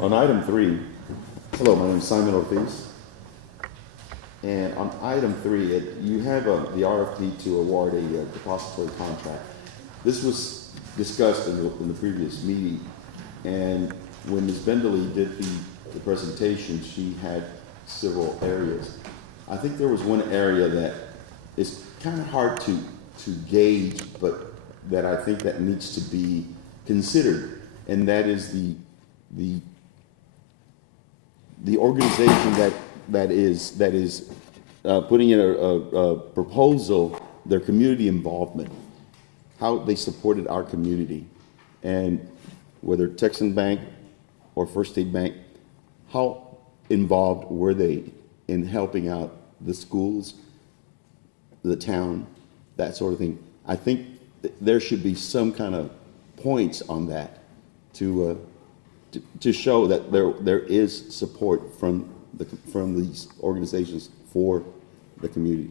On item 3, hello, my name is Simon Ortiz. And on item 3, you have the RFP to award a depository contract. This was discussed in the previous meeting, and when Ms. Benderly did the presentation, she had several areas. I think there was one area that is kind of hard to gauge, but that I think that needs to be considered, and that is the organization that is putting in a proposal, their community involvement, how they supported our community, and whether Texan Bank or First State Bank, how involved were they in helping out the schools, the town, that sort of thing. I think there should be some kind of points on that to show that there is support from these organizations for the community.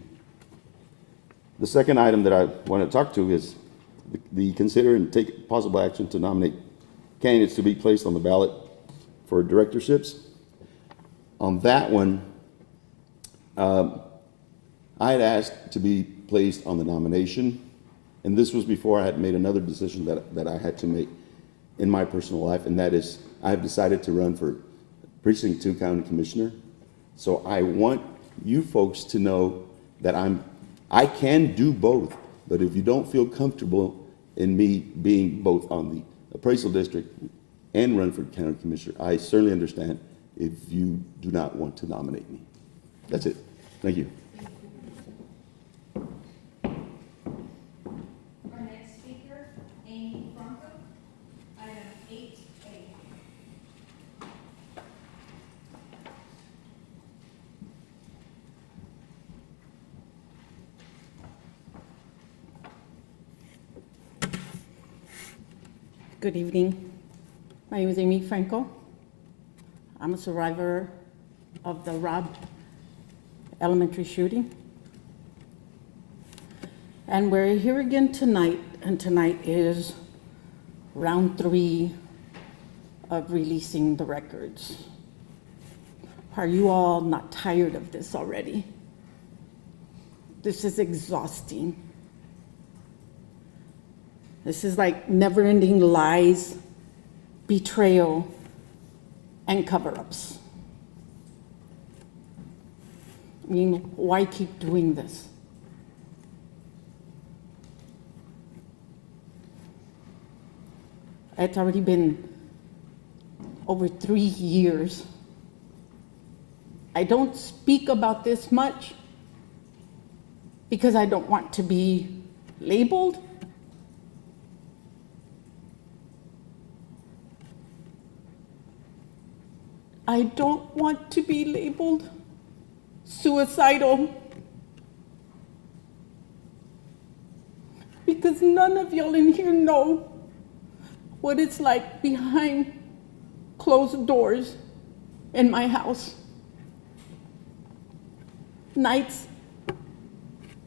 The second item that I want to talk to is the consider and take possible action to nominate candidates to be placed on the ballot for directorships. On that one, I had asked to be placed on the nomination, and this was before I had made another decision that I had to make in my personal life, and that is I have decided to run for Precinct 2 County Commissioner. So I want you folks to know that I can do both, but if you don't feel comfortable in me being both on the appraisal district and run for county commissioner, I certainly understand if you do not want to nominate me. That's it. Thank you. Our next speaker, Amy Franco, item 8A. Good evening. My name is Amy Franco. I'm a survivor of the Robb Elementary shooting. And we're here again tonight, and tonight is round 3 of releasing the records. Are you all not tired of this already? This is exhausting. This is like never-ending lies, betrayal, and cover-ups. I mean, why keep doing this? It's already been over 3 years. I don't speak about this much because I don't want to be labeled. I don't want to be labeled suicidal because none of y'all in here know what it's like behind closed doors in my house. Nights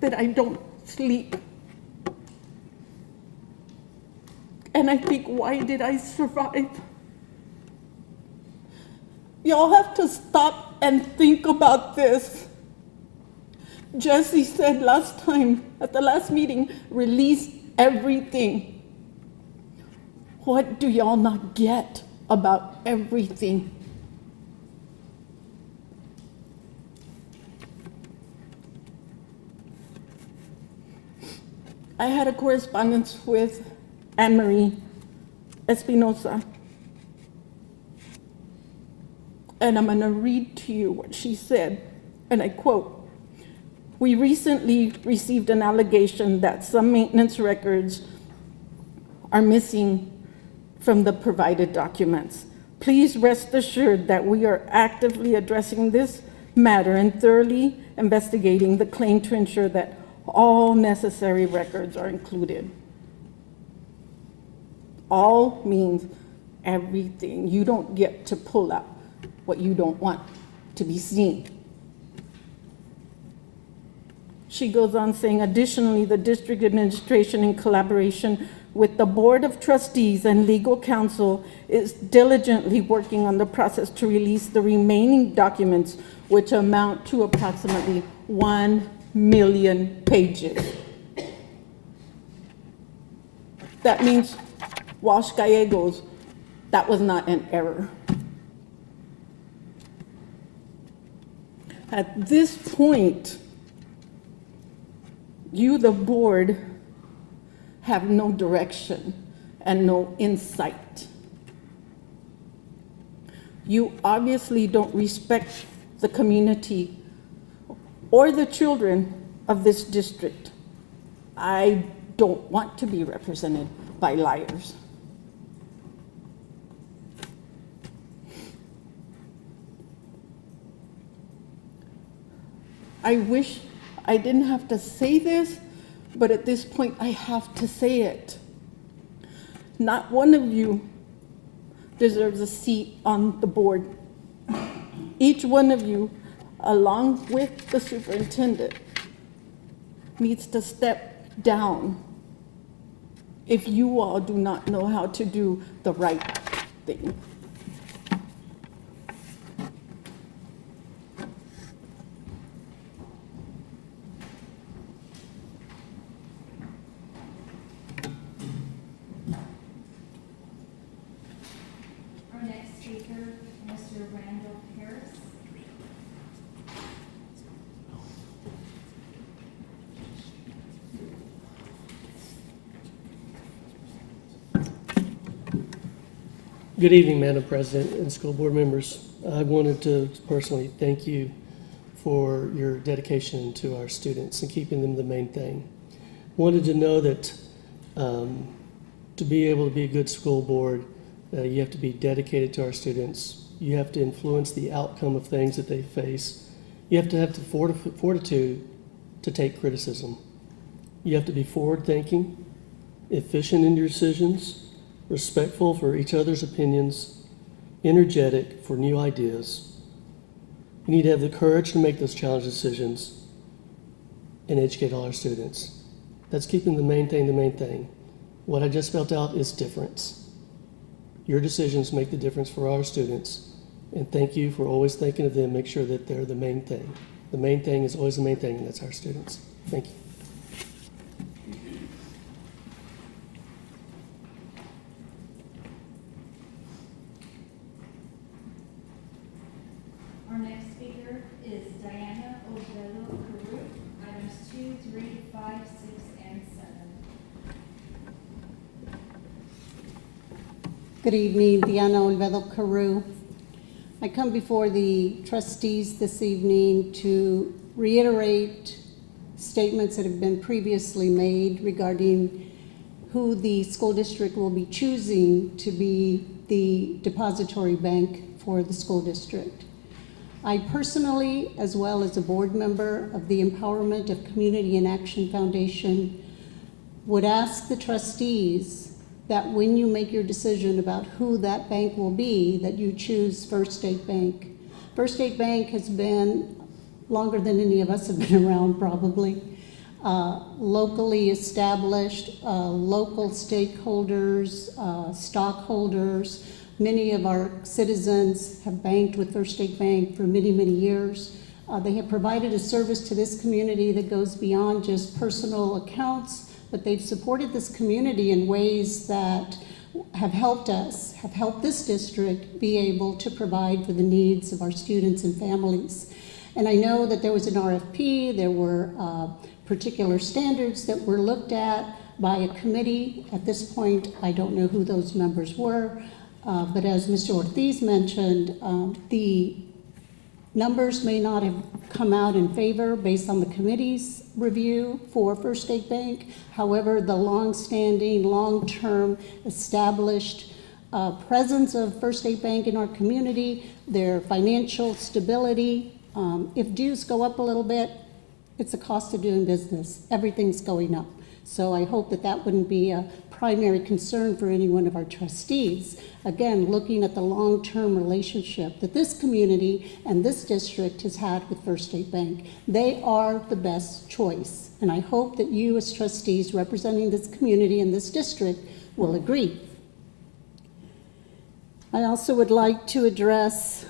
that I don't sleep. And I think, why did I survive? Y'all have to stop and think about this. Jesse said last time, at the last meeting, release everything. What do y'all not get about everything? I had a correspondence with Anne-Marie Espinosa. And I'm going to read to you what she said, and I quote, "We recently received an allegation that some maintenance records are missing from the provided documents. Please rest assured that we are actively addressing this matter and thoroughly investigating the claim to ensure that all necessary records are included." All means everything. You don't get to pull out what you don't want to be seen. She goes on saying, additionally, the district administration in collaboration with the Board of Trustees and legal counsel is diligently working on the process to release the remaining documents, which amount to approximately 1 million pages. That means, Walsh Gallegos, that was not an error. At this point, you, the board, have no direction and no insight. You obviously don't respect the community or the children of this district. I don't want to be represented by liars. I wish I didn't have to say this, but at this point I have to say it. Not one of you deserves a seat on the board. Each one of you, along with the superintendent, needs to step down if you all do not know how to do the right thing. Our next speaker, Mr. Randall Harris. Good evening, Madam President and school board members. I wanted to personally thank you for your dedication to our students and keeping them the main thing. Wanted to know that to be able to be a good school board, you have to be dedicated to our students. You have to influence the outcome of things that they face. You have to have the fortitude to take criticism. You have to be forward-thinking, efficient in your decisions, respectful for each other's opinions, energetic for new ideas. You need to have the courage to make those challenge decisions and educate all our students. That's keeping the main thing the main thing. What I just spelled out is difference. Your decisions make the difference for our students, and thank you for always thinking of them. Make sure that they're the main thing. The main thing is always the main thing, and that's our students. Thank you. Our next speaker is Diana Oviedo Carew, items 2, 3, 5, 6, and 7. Good evening, Diana Olvedo Carew. I come before the trustees this evening to reiterate statements that have been previously made regarding who the school district will be choosing to be the depository bank for the school district. I personally, as well as a board member of the Empowerment of Community in Action Foundation, would ask the trustees that when you make your decision about who that bank will be, that you choose First State Bank. First State Bank has been longer than any of us have been around, probably. Locally established, local stakeholders, stockholders. Many of our citizens have banked with First State Bank for many, many years. They have provided a service to this community that goes beyond just personal accounts, but they've supported this community in ways that have helped us, have helped this district be able to provide for the needs of our students and families. And I know that there was an RFP, there were particular standards that were looked at by a committee. At this point, I don't know who those members were. But as Mr. Ortiz mentioned, the numbers may not have come out in favor based on the committee's review for First State Bank. However, the long-standing, long-term established presence of First State Bank in our community, their financial stability, if dues go up a little bit, it's a cost of doing business. Everything's going up. So I hope that that wouldn't be a primary concern for any one of our trustees. Again, looking at the long-term relationship that this community and this district has had with First State Bank. They are the best choice, and I hope that you as trustees representing this community and this district will agree. I also would like to address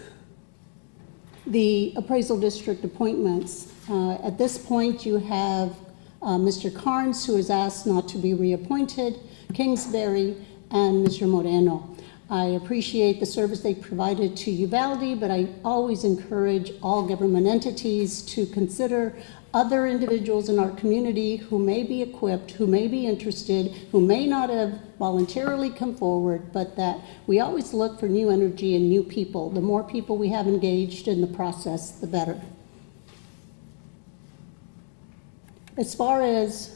the appraisal district appointments. At this point, you have Mr. Carnes, who is asked not to be reappointed, Kingsbury, and Mr. Moreno. I appreciate the service they provided to Uvalde, but I always encourage all government entities to consider other individuals in our community who may be equipped, who may be interested, who may not have voluntarily come forward, but that we always look for new energy and new people. The more people we have engaged in the process, the better. As far as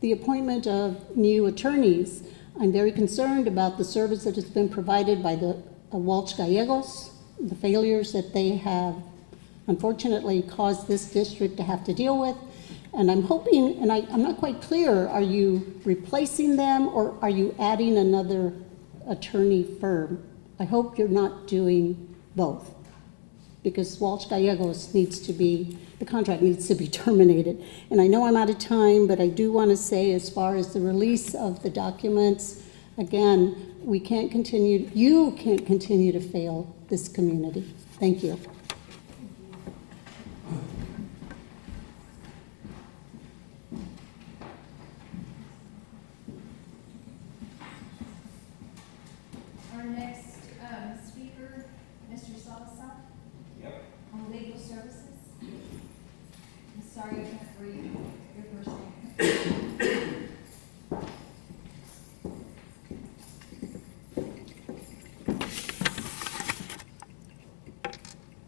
the appointment of new attorneys, I'm very concerned about the service that has been provided by the Walsh Gallegos, the failures that they have unfortunately caused this district to have to deal with. And I'm hoping, and I'm not quite clear, are you replacing them or are you adding another attorney firm? I hope you're not doing both, because Walsh Gallegos needs to be, the contract needs to be terminated. And I know I'm out of time, but I do want to say, as far as the release of the documents, again, we can't continue, you can't continue to fail this community. Thank you. Our next speaker, Mr. Salazar. Yep. On legal services. I'm sorry I can't read your first name.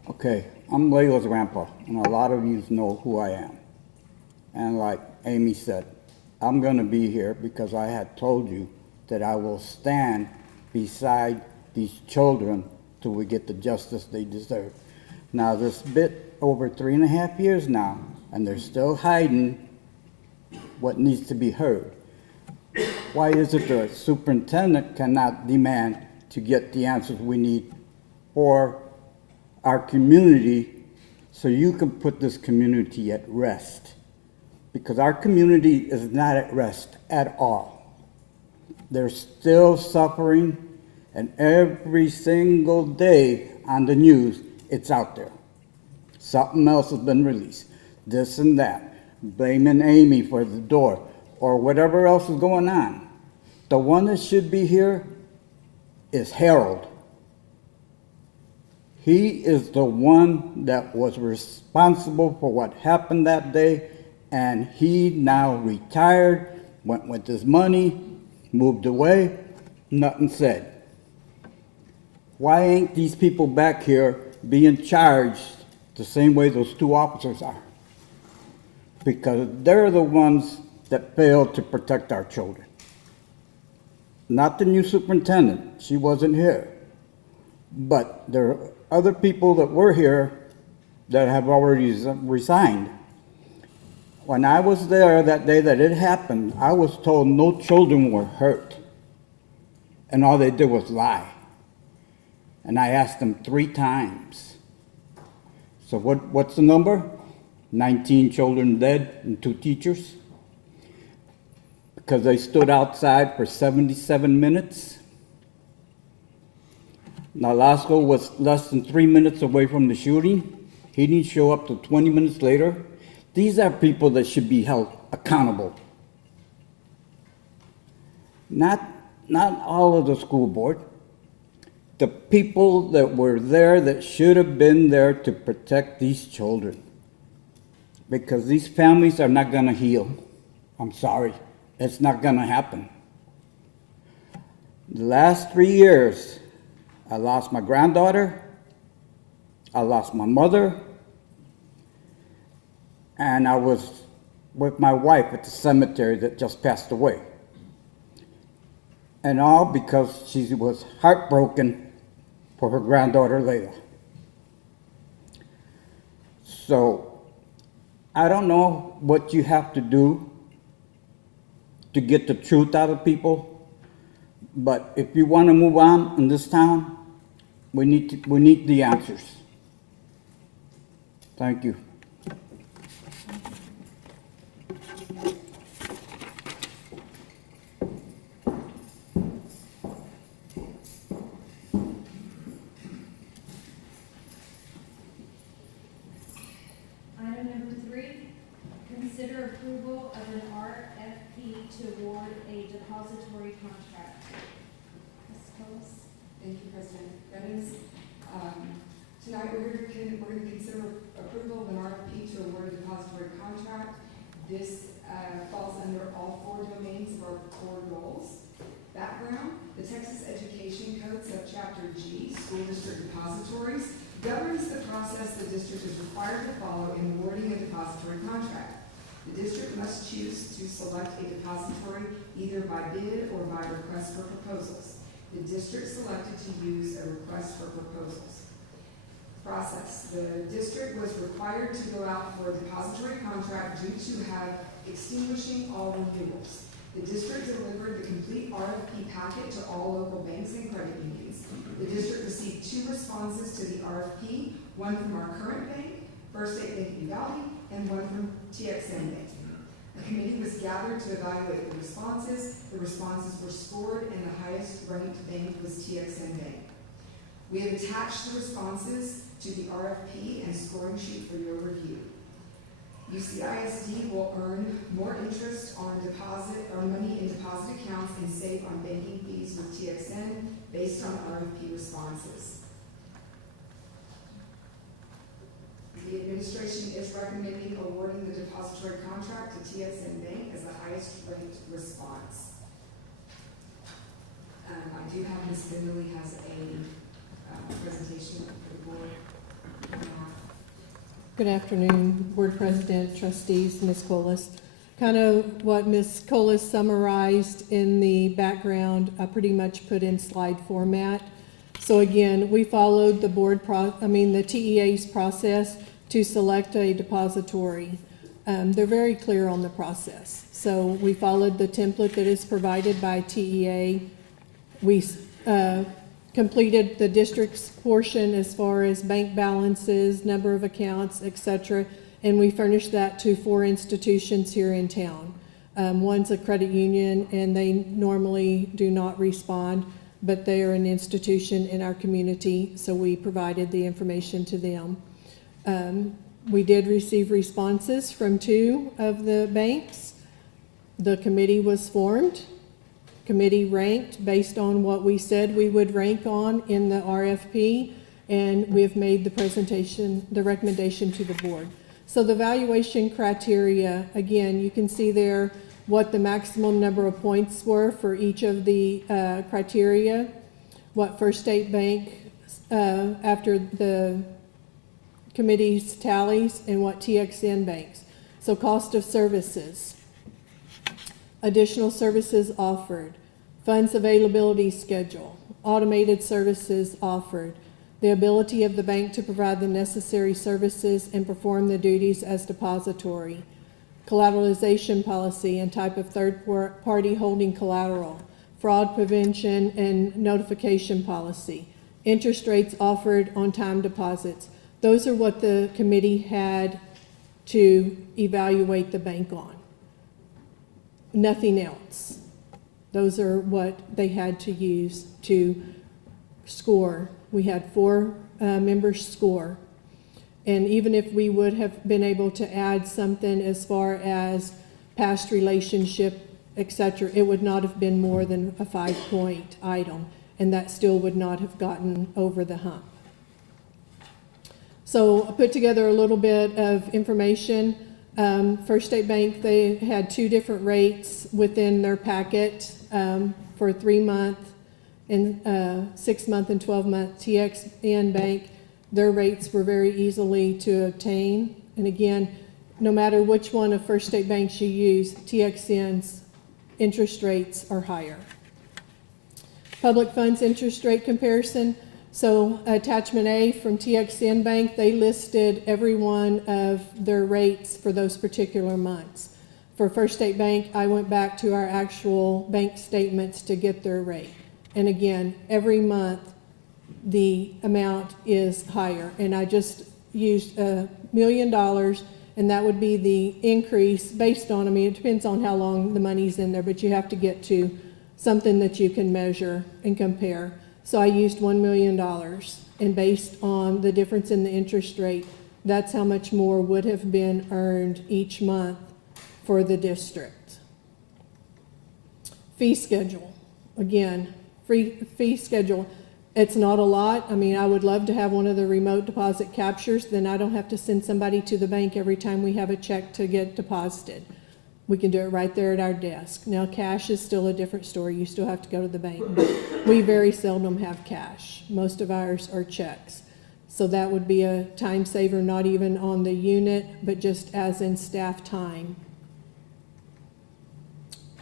Okay, I'm Layla's grandpa, and a lot of you know who I am. And like Amy said, I'm going to be here because I had told you that I will stand beside these children till we get the justice they deserve. Now, this bit over 3.5 years now, and they're still hiding what needs to be heard. Why is it the superintendent cannot demand to get the answers we need for our community so you can put this community at rest? Because our community is not at rest at all. They're still suffering, and every single day on the news, it's out there. Something else has been released, this and that, blaming Amy for the door, or whatever else is going on. The one that should be here is Harold. He is the one that was responsible for what happened that day, and he now retired, went with his money, moved away, nothing said. Why ain't these people back here being charged the same way those two officers are? Because they're the ones that failed to protect our children. Not the new superintendent, she wasn't here. But there are other people that were here that have already resigned. When I was there that day that it happened, I was told no children were hurt. And all they did was lie. And I asked them 3 times. So what's the number? 19 children dead and 2 teachers. Because they stood outside for 77 minutes. Nolasco was less than 3 minutes away from the shooting. He didn't show up till 20 minutes later. These are people that should be held accountable. Not all of the school board. The people that were there that should have been there to protect these children. Because these families are not going to heal. I'm sorry. It's not going to happen. The last 3 years, I lost my granddaughter, I lost my mother, and I was with my wife at the cemetery that just passed away. And all because she was heartbroken for her granddaughter, Layla. So, I don't know what you have to do to get the truth out of people, But if you want to move on in this town, we need the answers. Thank you. Item number 3, consider approval of an RFP to award a depository contract. Ms. Collis? Thank you, President Bennett. Tonight, we're going to consider approval of an RFP to award a depository contract. This falls under all 4 domains of our core goals. Background: the Texas Education Code, subchapter G, School District Depositories, governs the process the district is required to follow in awarding a depository contract. The district must choose to select a depository either by bid or by request for proposals. The district selected to use a request for proposals. Process: the district was required to go out for a depository contract due to have extinguishing all renewals. The district delivered the complete RFP packet to all local banks and credit unions. The district received 2 responses to the RFP, one from our current bank, First State Bank of Uvalde, and one from TXN Bank. A committee was gathered to evaluate the responses. The responses were scored, and the highest ranked bank was TXN Bank. We have attached the responses to the RFP and scoring sheet for your review. UCISD will earn more interest on deposit or money in deposit accounts and save on banking fees with TXN based on RFP responses. The administration is recommending awarding the depository contract to TXN Bank as the highest ranked response. I do have Ms. Finley has a presentation for the board. Good afternoon, Board President, trustees, Ms. Collis. Kind of what Ms. Collis summarized in the background, I pretty much put in slide format. So again, we followed the TEA's process to select a depository. They're very clear on the process. So we followed the template that is provided by TEA. We completed the district's portion as far as bank balances, number of accounts, etc., and we furnished that to 4 institutions here in town. One's a credit union, and they normally do not respond, but they are an institution in our community, so we provided the information to them. We did receive responses from 2 of the banks. The committee was formed. Committee ranked based on what we said we would rank on in the RFP, and we have made the recommendation to the board. So the valuation criteria, again, you can see there what the maximum number of points were for each of the criteria, what First State Bank, after the committee's tallies, and what TXN banks. So cost of services, additional services offered, funds availability schedule, automated services offered, the ability of the bank to provide the necessary services and perform the duties as depository, collateralization policy and type of third-party holding collateral, fraud prevention and notification policy, interest rates offered on time deposits. Those are what the committee had to evaluate the bank on. Nothing else. Those are what they had to use to score. We had 4 members score. And even if we would have been able to add something as far as past relationship, etc., it would not have been more than a 5-point item, and that still would not have gotten over the hump. So I put together a little bit of information. First State Bank, they had 2 different rates within their packet for 3-month and 6-month and 12-month. TXN Bank, their rates were very easily to obtain. And again, no matter which one of First State Banks you use, TXN's interest rates are higher. Public funds interest rate comparison. So attachment A from TXN Bank, they listed every one of their rates for those particular months. For First State Bank, I went back to our actual bank statements to get their rate. And again, every month, the amount is higher. And I just used $1 million, and that would be the increase based on, I mean, it depends on how long the money's in there, but you have to get to something that you can measure and compare. So I used $1 million, and based on the difference in the interest rate, that's how much more would have been earned each month for the district. Fee schedule, again, fee schedule. It's not a lot. I mean, I would love to have one of the remote deposit captures, then I don't have to send somebody to the bank every time we have a check to get deposited. We can do it right there at our desk. Now, cash is still a different story. You still have to go to the bank, but we very seldom have cash. Most of ours are checks. So that would be a time saver, not even on the unit, but just as in staff time.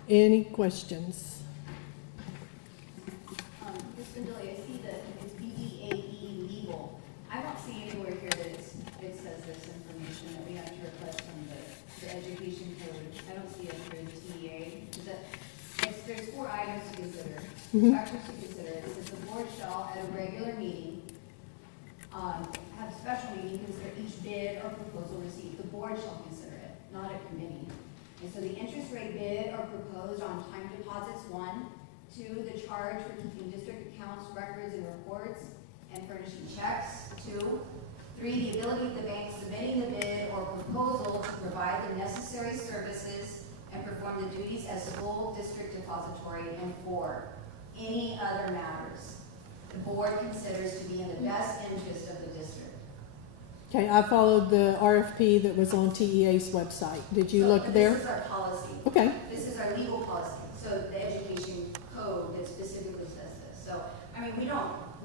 Any questions? Ms. Spindler, I see that it's BDAE legal. I don't see anywhere here that it says this information that we have to request from the education code. I don't see it here in the TEA. There's 4 items to consider, factors to consider. It says the board shall, at a regular meeting, have a special meeting, consider each bid or proposal received. The board shall consider it, not a committee. And so the interest rate bid or proposed on time deposits, 1. 2, the charge for keeping district accounts, records, and reports, and furnishing checks. 2. 3, the ability of the bank submitting the bid or proposal to provide the necessary services and perform the duties as full district depository. And 4, any other matters the board considers to be in the best interest of the district. Okay, I followed the RFP that was on TEA's website. Did you look there? This is our policy. Okay. This is our legal policy. So the education code that specifically says this. So, I mean,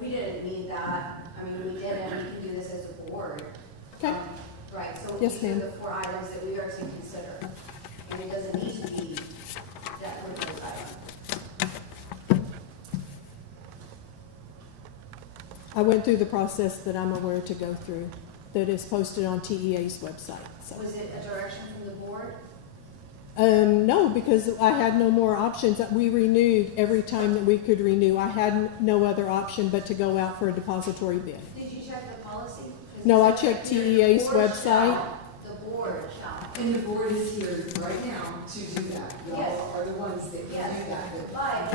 we didn't need that. I mean, we didn't. We can do this as a board. Okay. Right, so Yes, these are ma'am. the 4 items that we are to consider. And it doesn't need to be that one of those items. I went through the process that I'm aware to go through that is posted on TEA's website. So. Was it a direction from the board? No, because I had no more options. We renewed every time that we could renew. I had no other option but to go out for a depository bid. Did you check the policy? 'Cause No, I it says checked here, TEA's the board website. shall- The board shall. And the board is here right now to do that. Yes. Y'all are the ones that can do Yes, that. but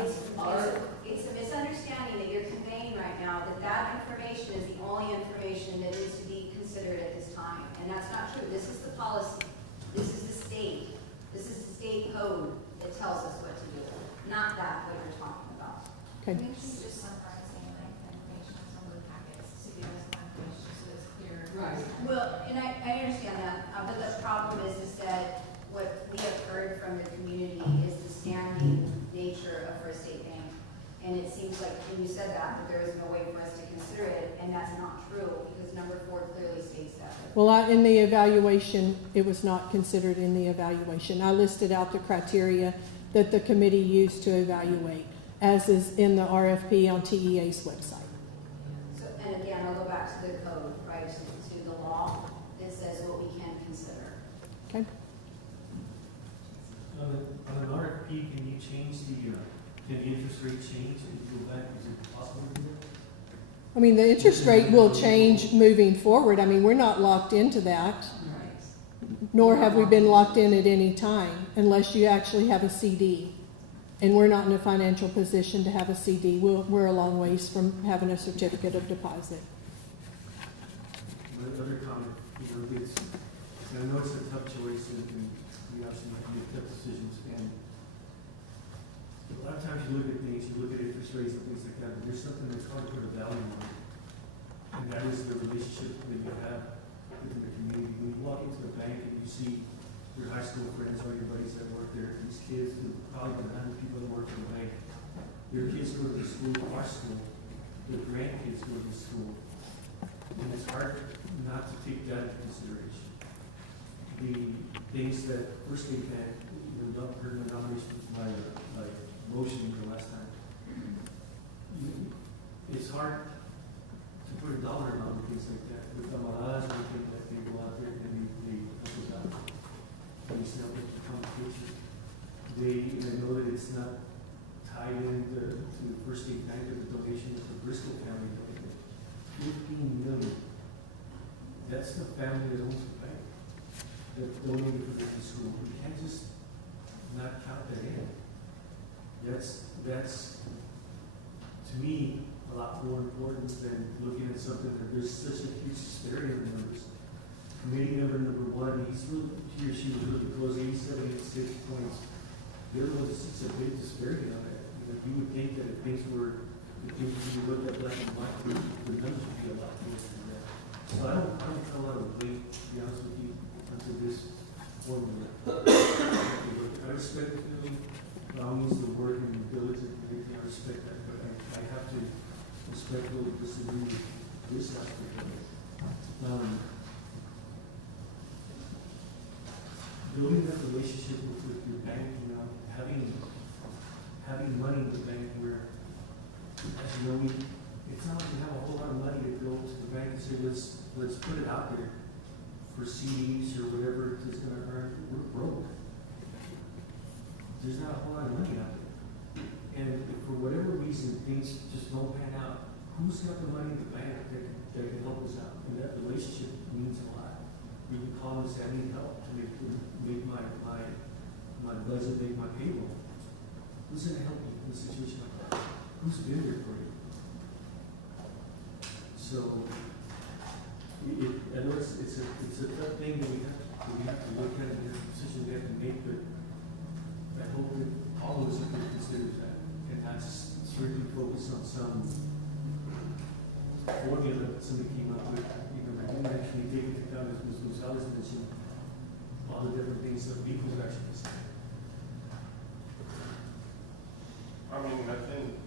it's a misunderstanding that you're conveying right now, that information is the only information that needs to be considered at this time. And that's not true. This is the policy. This is the state. This is the state code that tells us what to do, not that what you're talking about. Okay. Maybe she's just summarizing like the information on some of the packets to give us more information so it's clear. Right. Well, and I understand that, but the problem is that what we have heard from the community is the standing nature of First State Bank. And it seems like when you said that there is no way for us to consider it, and that's not true, because number 4 clearly states that. Well, in the evaluation, it was not considered in the evaluation. I listed out the criteria that the committee used to evaluate, as is in the RFP on TEA's website. So, and again, I'll go back to the code, right, to the law that says what we can consider. Okay. On an RFP, can you change can the interest rate change and go back? Is it possible to do that? I mean, the interest rate will change moving forward. I mean, we're not locked into that, nor have we been locked in at any time, unless you actually have a CD. And we're not in a financial position to have a CD. We're a long ways from having a certificate of deposit. Another comment, I know it's a tough choice and we obviously have to make tough decisions. And a lot of times you look at things, you look at interest rates and things like that, but there's something that's hard to put a value on. And that is the relationship that you have within the community. When you walk into the bank and you see your high school friends or your buddies that work there, these kids, probably 100 people that work in the bank, your kids go to the school, our school, their grandkids go to the school. And it's hard not to take that into consideration. The things that First State Bank, heard the nominations by motion the last time. It's hard to put a dollar amount on things like that. With the Malas, we think that they go out there and they help us out. And we still get to come to it's not tied into to First State Bank of the donation that the Bristol family donated. 15 million. That's the family that owns the bank, that donated for the school. You can't just not count that in. That's, to me, a lot more important than looking at something that there's such a huge disparity in the numbers. Committee member number one, he or she was really close, 87, 86 points. The other one, it's a big disparity on that. You would think that if things were, if you looked at black and white, the numbers would be a lot closer than that. So I don't put a lot of weight, to be honest with you, onto this formula. I respect Ron needs to work and diligent and everything, I respect that, but I have to respectfully disagree with this aspect of it. Building that relationship with your bank, you know, having money in the bank where, as you know, it's not like we have a whole lot of money to go to the bank and say, let's put it out there for CDs or whatever it's gonna earn. We're broke. There's not a whole lot of money out there. And if for whatever reason things just don't pan out, who's got the money in the bank that can help us out? And that relationship means a lot. You can call and say, I need help to make my budget, make my payroll. Who's going to help you in a situation like that? Who's been there for you? So, I know it's a tough thing that we have to look at, and it's a decision we have to make, but I hope that all of us can consider that and not just strictly focus on some formula that somebody came up with. You know, I didn't actually take into account, as Ms. Gonzalez mentioned, all the different things that people have actually said. I mean, I think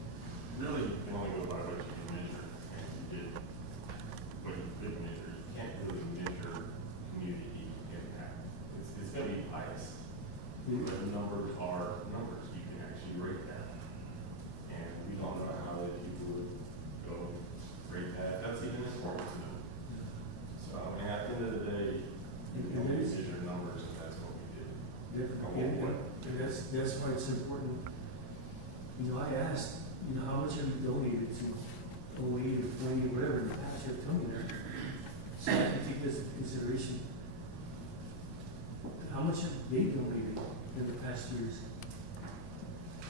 really you can only go by what you can measure, and you did what you could measure. You can't really measure community impact. It's going to be biased. But the numbers are numbers. You can actually rate that. And we don't know how that people would go rate that. That's even important to them. So, I mean, at the end of the day, you can only measure numbers, and that's what we did. And that's why it's important. You know, I asked, you know, how much have you donated to 08 or 20 or whatever in the past year? Tell me that. So I can take this into consideration. How much have they donated in the past years?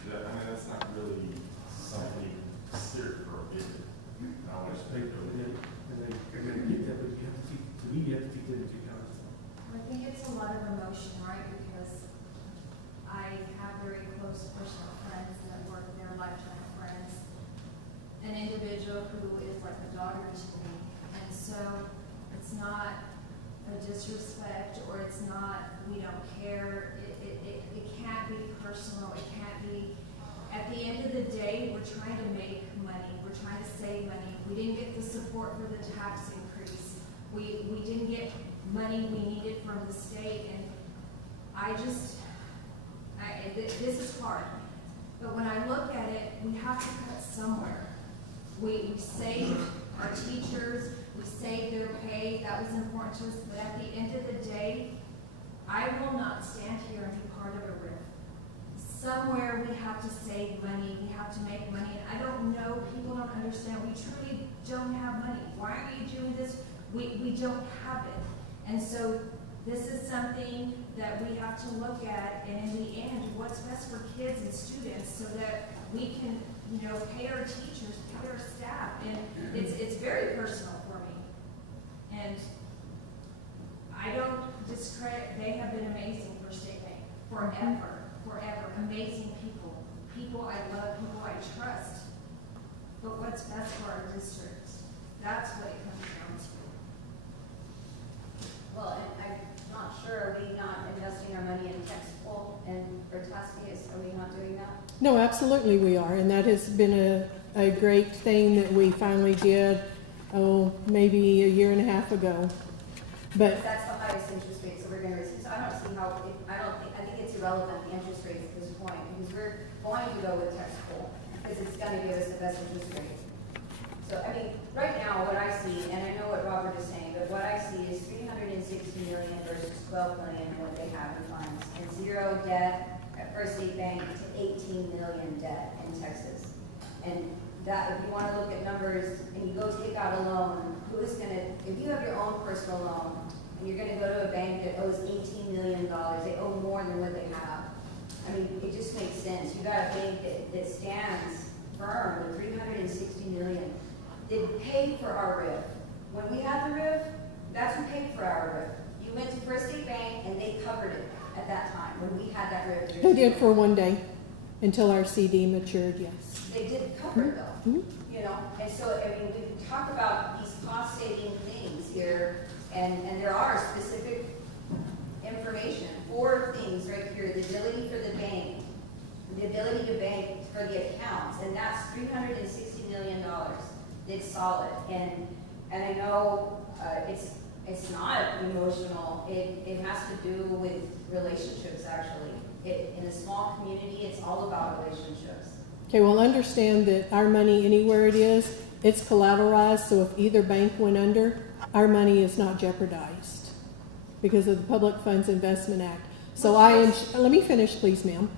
I mean, that's not really something you consider for a bid. How much they donate. And I get that, but you have to take, to me, you have to take that into account. I think it's a lot of emotion, right? Because I have very close personal friends that work there, lifetime friends. An individual who is like a daughter to me. And so it's not a disrespect, or it's not, we don't care. It can't be personal. It can't be, at the end of the day, we're trying to make money. We're trying to save money. We didn't get the support for the tax increase. We didn't get money we needed from the state, and this is hard. But when I look at it, we have to cut somewhere. We saved our teachers, we saved their pay, that was important to us, but at the end of the day, I will not stand here and be part of a RIF. Somewhere we have to save money, we have to make money, and I don't know, people don't understand, we truly don't have money. Why are you doing this? We don't have it. And so this is something that we have to look at, and in the end, what's best for kids and students so that we can, you know, pay our teachers, pay our staff, and it's very personal for me. And I don't discredit, they have been amazing for State Bank, forever, amazing people. People I love, people I trust. But what's best for our district? That's what it comes down to. Well, and I'm not sure, are we not investing our money in tech school and for Taskias, are we not doing that? No, absolutely we are, and that has been a great thing that we finally did, maybe a year and a half ago. But That's the highest interest rate, so we're gonna receive, so I don't see how, I think it's irrelevant, the interest rates at this point, because we're going to go with tech school, because it's gonna give us the best interest rate. So, I mean, right now, what I see, and I know what Robert is saying, but what I see is 360 million versus 12 million in what they have in funds, and zero debt First State Bank to 18 million debt in Texas. And that, if you want to look at numbers and you go take out a loan, who is going to, if you have your own personal loan and you're going to go to a bank that owes $18 million, they owe more than what they have. I mean, it just makes sense. You got a bank that stands firm with $360 million. They paid for our RIF. When we had the RIF, that's who paid for our RIF. You went to First State Bank and they covered it at that time when we had that RIF. They did for one day until our CD matured, yes. They did cover it though, you know, and so, I mean, we talk about these cost-saving things here, and there are specific information, 4 things right here, the ability for the bank, the ability to bank for the accounts, and that's $360 million. It's solid, and I know it's not emotional, it has to do with relationships, actually. In a small community, it's all about relationships. Okay, well, understand that our money, anywhere it is, it's collateralized, so if either bank went under, our money is not jeopardized because of the Public Funds Investment Act. So let me finish, please, ma'am.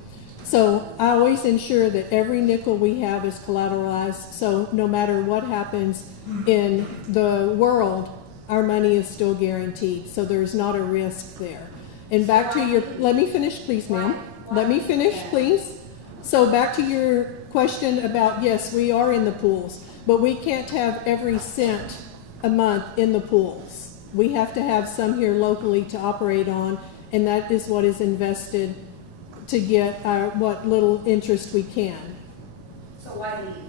So I always ensure that every nickel we have is collateralized, so no matter what happens in the world, our money is still guaranteed, so there's not a risk there. And back to your, let me finish, please, ma'am. Let me finish, please. So back to your question about, yes, we are in the pools, but we can't have every cent a month in the pools. We have to have some here locally to operate on, and that is what is invested to get our, what little interest we can. So why leave?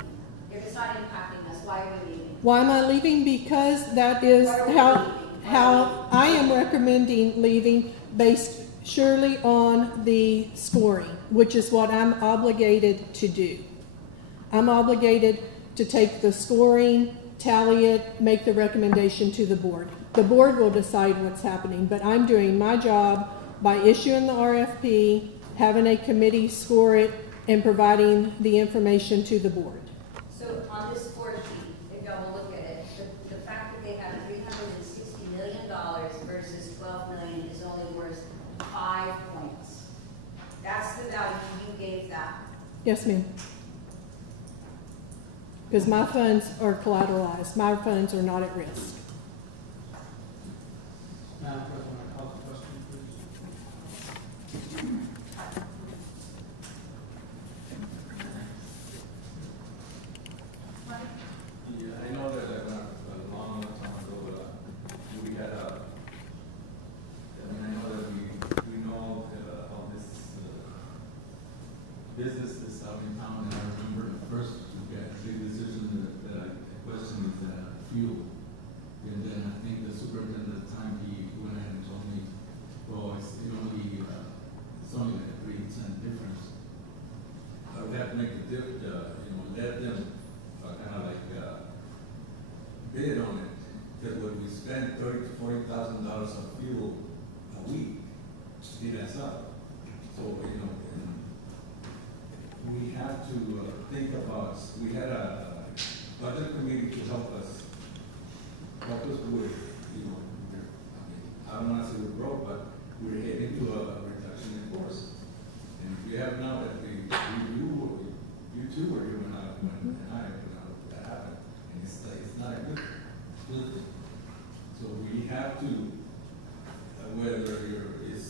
If it's not impacting us, why are we leaving? Why am I leaving? Because that is how I am recommending leaving, based surely on the scoring, which is what I'm obligated to do. I'm obligated to take the scoring, tally it, make the recommendation to the board. The board will decide what's happening, but I'm doing my job by issuing the RFP, having a committee score it, and providing the information to the board. So on this score sheet, if y'all will look at it, the fact that they have $360 million versus $12 million is only worth 5 points. That's the value you gave that. Yes, ma'am. Because my funds are collateralized. My funds are not at risk. Madam President, I call the question, please. Yeah, I know that a long time ago, we had I know that we know how this business is out in town, and I remember the first big decision that I questioned is fuel. And then I think the superintendent at the time, he went ahead and told me, well, it's only like a 3% difference. We have to make a difference, let them kind of like bid on it. Because when we spend $30,000 to $40,000 of fuel a week, it adds up. So, we have to think about, we had a budget committee to help us with, I don't want to say we're broke, but we're heading to a reduction in force. And if we have now that you two were here when that happened, and it's not a good thing. So we have to, whether you're his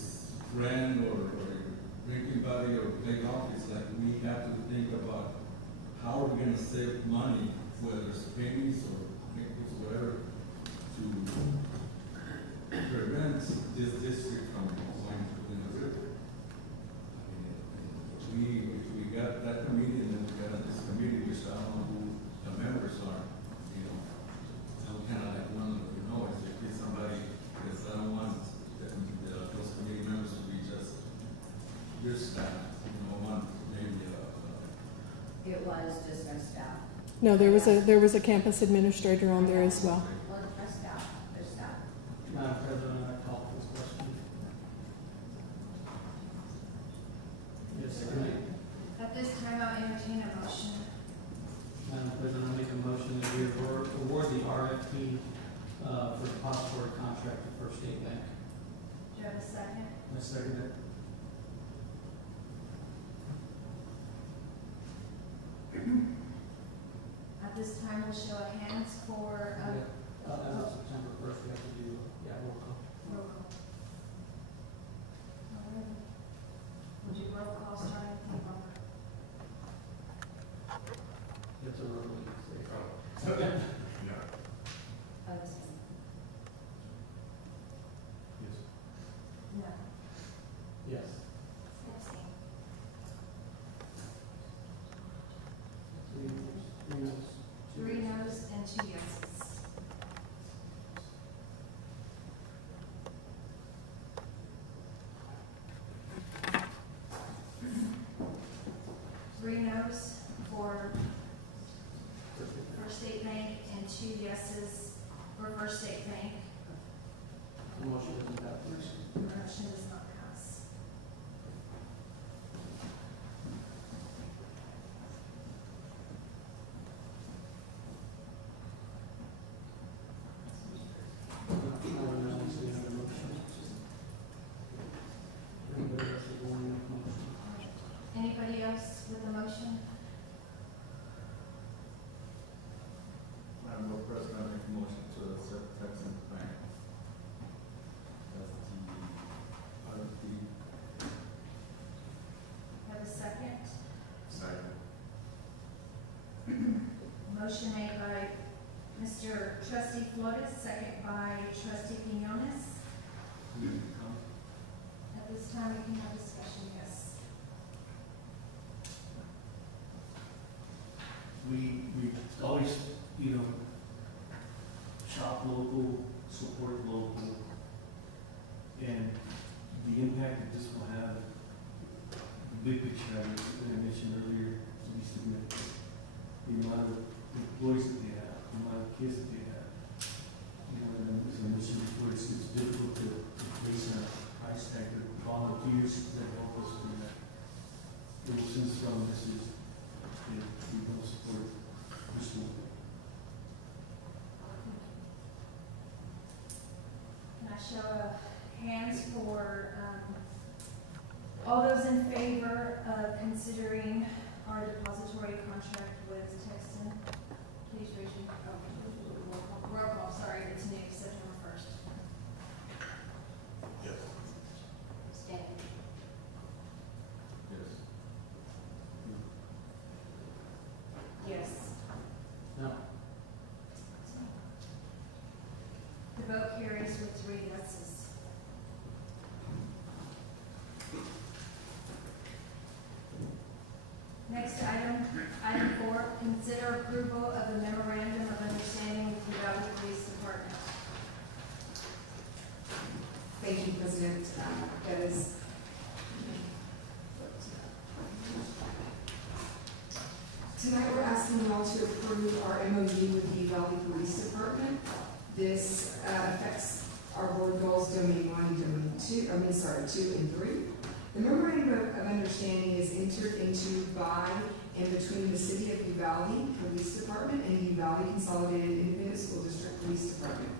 friend or drinking buddy or play golf, it's like we have to think about how are we going to save money, whether it's pennies or nickels, whatever, to prevent this district from going in the river. We got that committee, and then we got this committee, which I don't know who the members are, so kind of like one of is if it's somebody, because I don't want those committee members to be just your staff, one maybe It was just our staff. No, there was a campus administrator on there as well. Well, our staff, their staff. Madam President, I call for this question. Yes, At this time, I'll entertain a motion. Madam President, I make a motion that we award the RFP for the depository contract to First State Bank. Do you have a second? I second it. this time, we'll show of hands for, As of September first, we have to do, roll call. roll call. Alright. Would you roll call starting with you, Barbara? It's a roll call. Yeah. Abstain. Yes. No. Yes. Abstain. Three noes. 3 noes and 2 yeses. Three noes for First State Bank and 2 yeses for First State Bank. The motion doesn't pass. The motion does not pass. Now we're now into the other motion. Anybody else that want to make a motion? Anybody else with a motion? Madam President, I make a motion to accept Texan Bank. That's the RFP. Have a second? Second. Motion made by Mr. Trustee Flores, second by Trustee Quinones. At this time, we can have discussion, yes. We always, shop local, support local, and the impact that this will have, the big picture, that I mentioned earlier, to be significant. The amount of employees that they have, the amount of kids that they have. And as I mentioned before, it's difficult to place a price tag, the volunteers that help us do that. It will send strong message that we will support the school. Can I show of hands for, all those in favor of considering our depository contract with Texan? Please raise your, roll call, sorry, it's new, September 1st. Yes. Abstain. Yes. Yes. No. The vote carries with 3 yeses. Next item 4, consider approval of the memorandum of understanding with the Uvalde Police Department. Thank you, President. That is, tonight we're asking you all to approve our MOU with the Uvalde Police Department. This affects our board goals, domain 1 and domain 2, 2 and 3. The memorandum of understanding is entered into by and between the City of Uvalde Police Department and the Uvalde Consolidated Independent School District Police Department.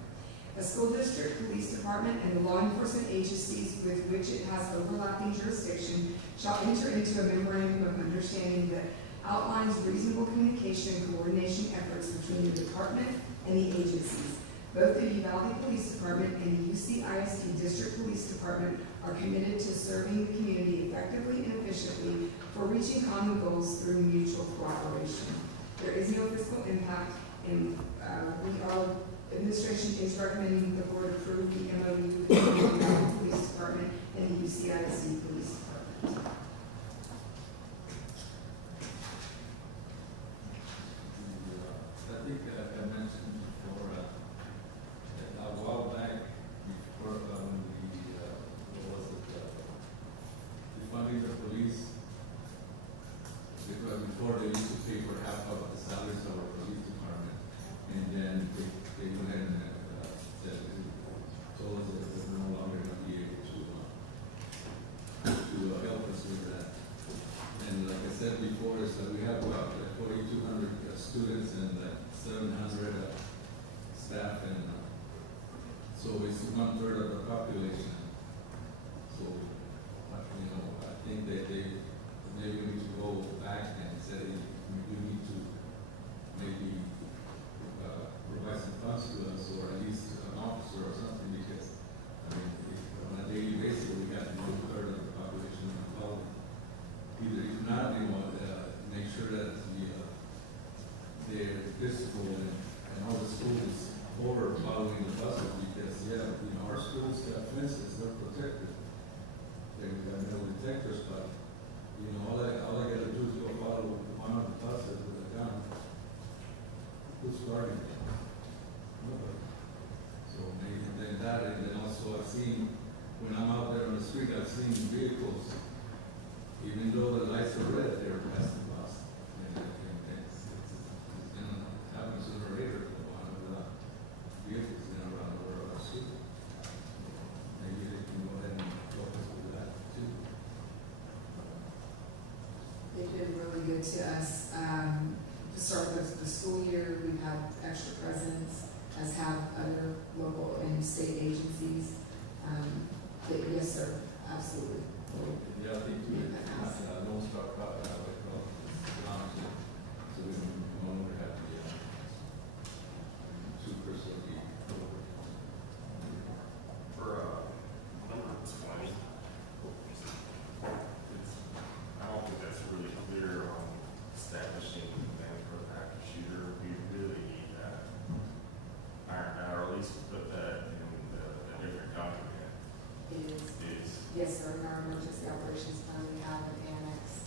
The school district, police department, and the law enforcement agencies with which it has overlapping jurisdiction shall enter into a memorandum of understanding that outlines reasonable communication and coordination efforts between the department and the agencies. Both the Uvalde Police Department and the UCISD District Police Department are committed to serving the community effectively and efficiently for reaching common goals through mutual cooperation. There is no fiscal impact, and administration is recommending the board approve the MOU between the Uvalde Police Department and the UCISD Police Department. I think I mentioned before, a while back, before, when defunding the police, because before they used to pay for half of the salaries of our police department, and then they went ahead and told us that they're no longer going to be able to help us with that. And like I said before, is that we have about 4,200 students and 700 staff, and so it's 1/3 of the population. So, I think that maybe we need to go back and say we need to maybe the physical and all the schools over following the buses because, yeah, you know, our schools got fences, they're protected. They've got metal detectors, but, you know, all I gotta do is go follow one of the buses with a gun. Who's guarding it? Nobody. So maybe then that, and then also I've seen, when I'm out there on the street, I've seen vehicles, even though the lights are red, they're passing us. And it's gonna happen sooner or later, one of the vehicles in around our street. Maybe they can go ahead and focus with that too. They've been really good to us. To start the school year, we've had extra presence, as have other local and state agencies. But yes, sir, absolutely. Yeah, I think we, don't start talking about it, so we no longer have the, super city. For, number 20, I don't think that's really clear on establishing the plan for the active shooter. We really need that ironed out, or at least put that in a different document. Yes, sir, in our emergency operations plan, we have an annex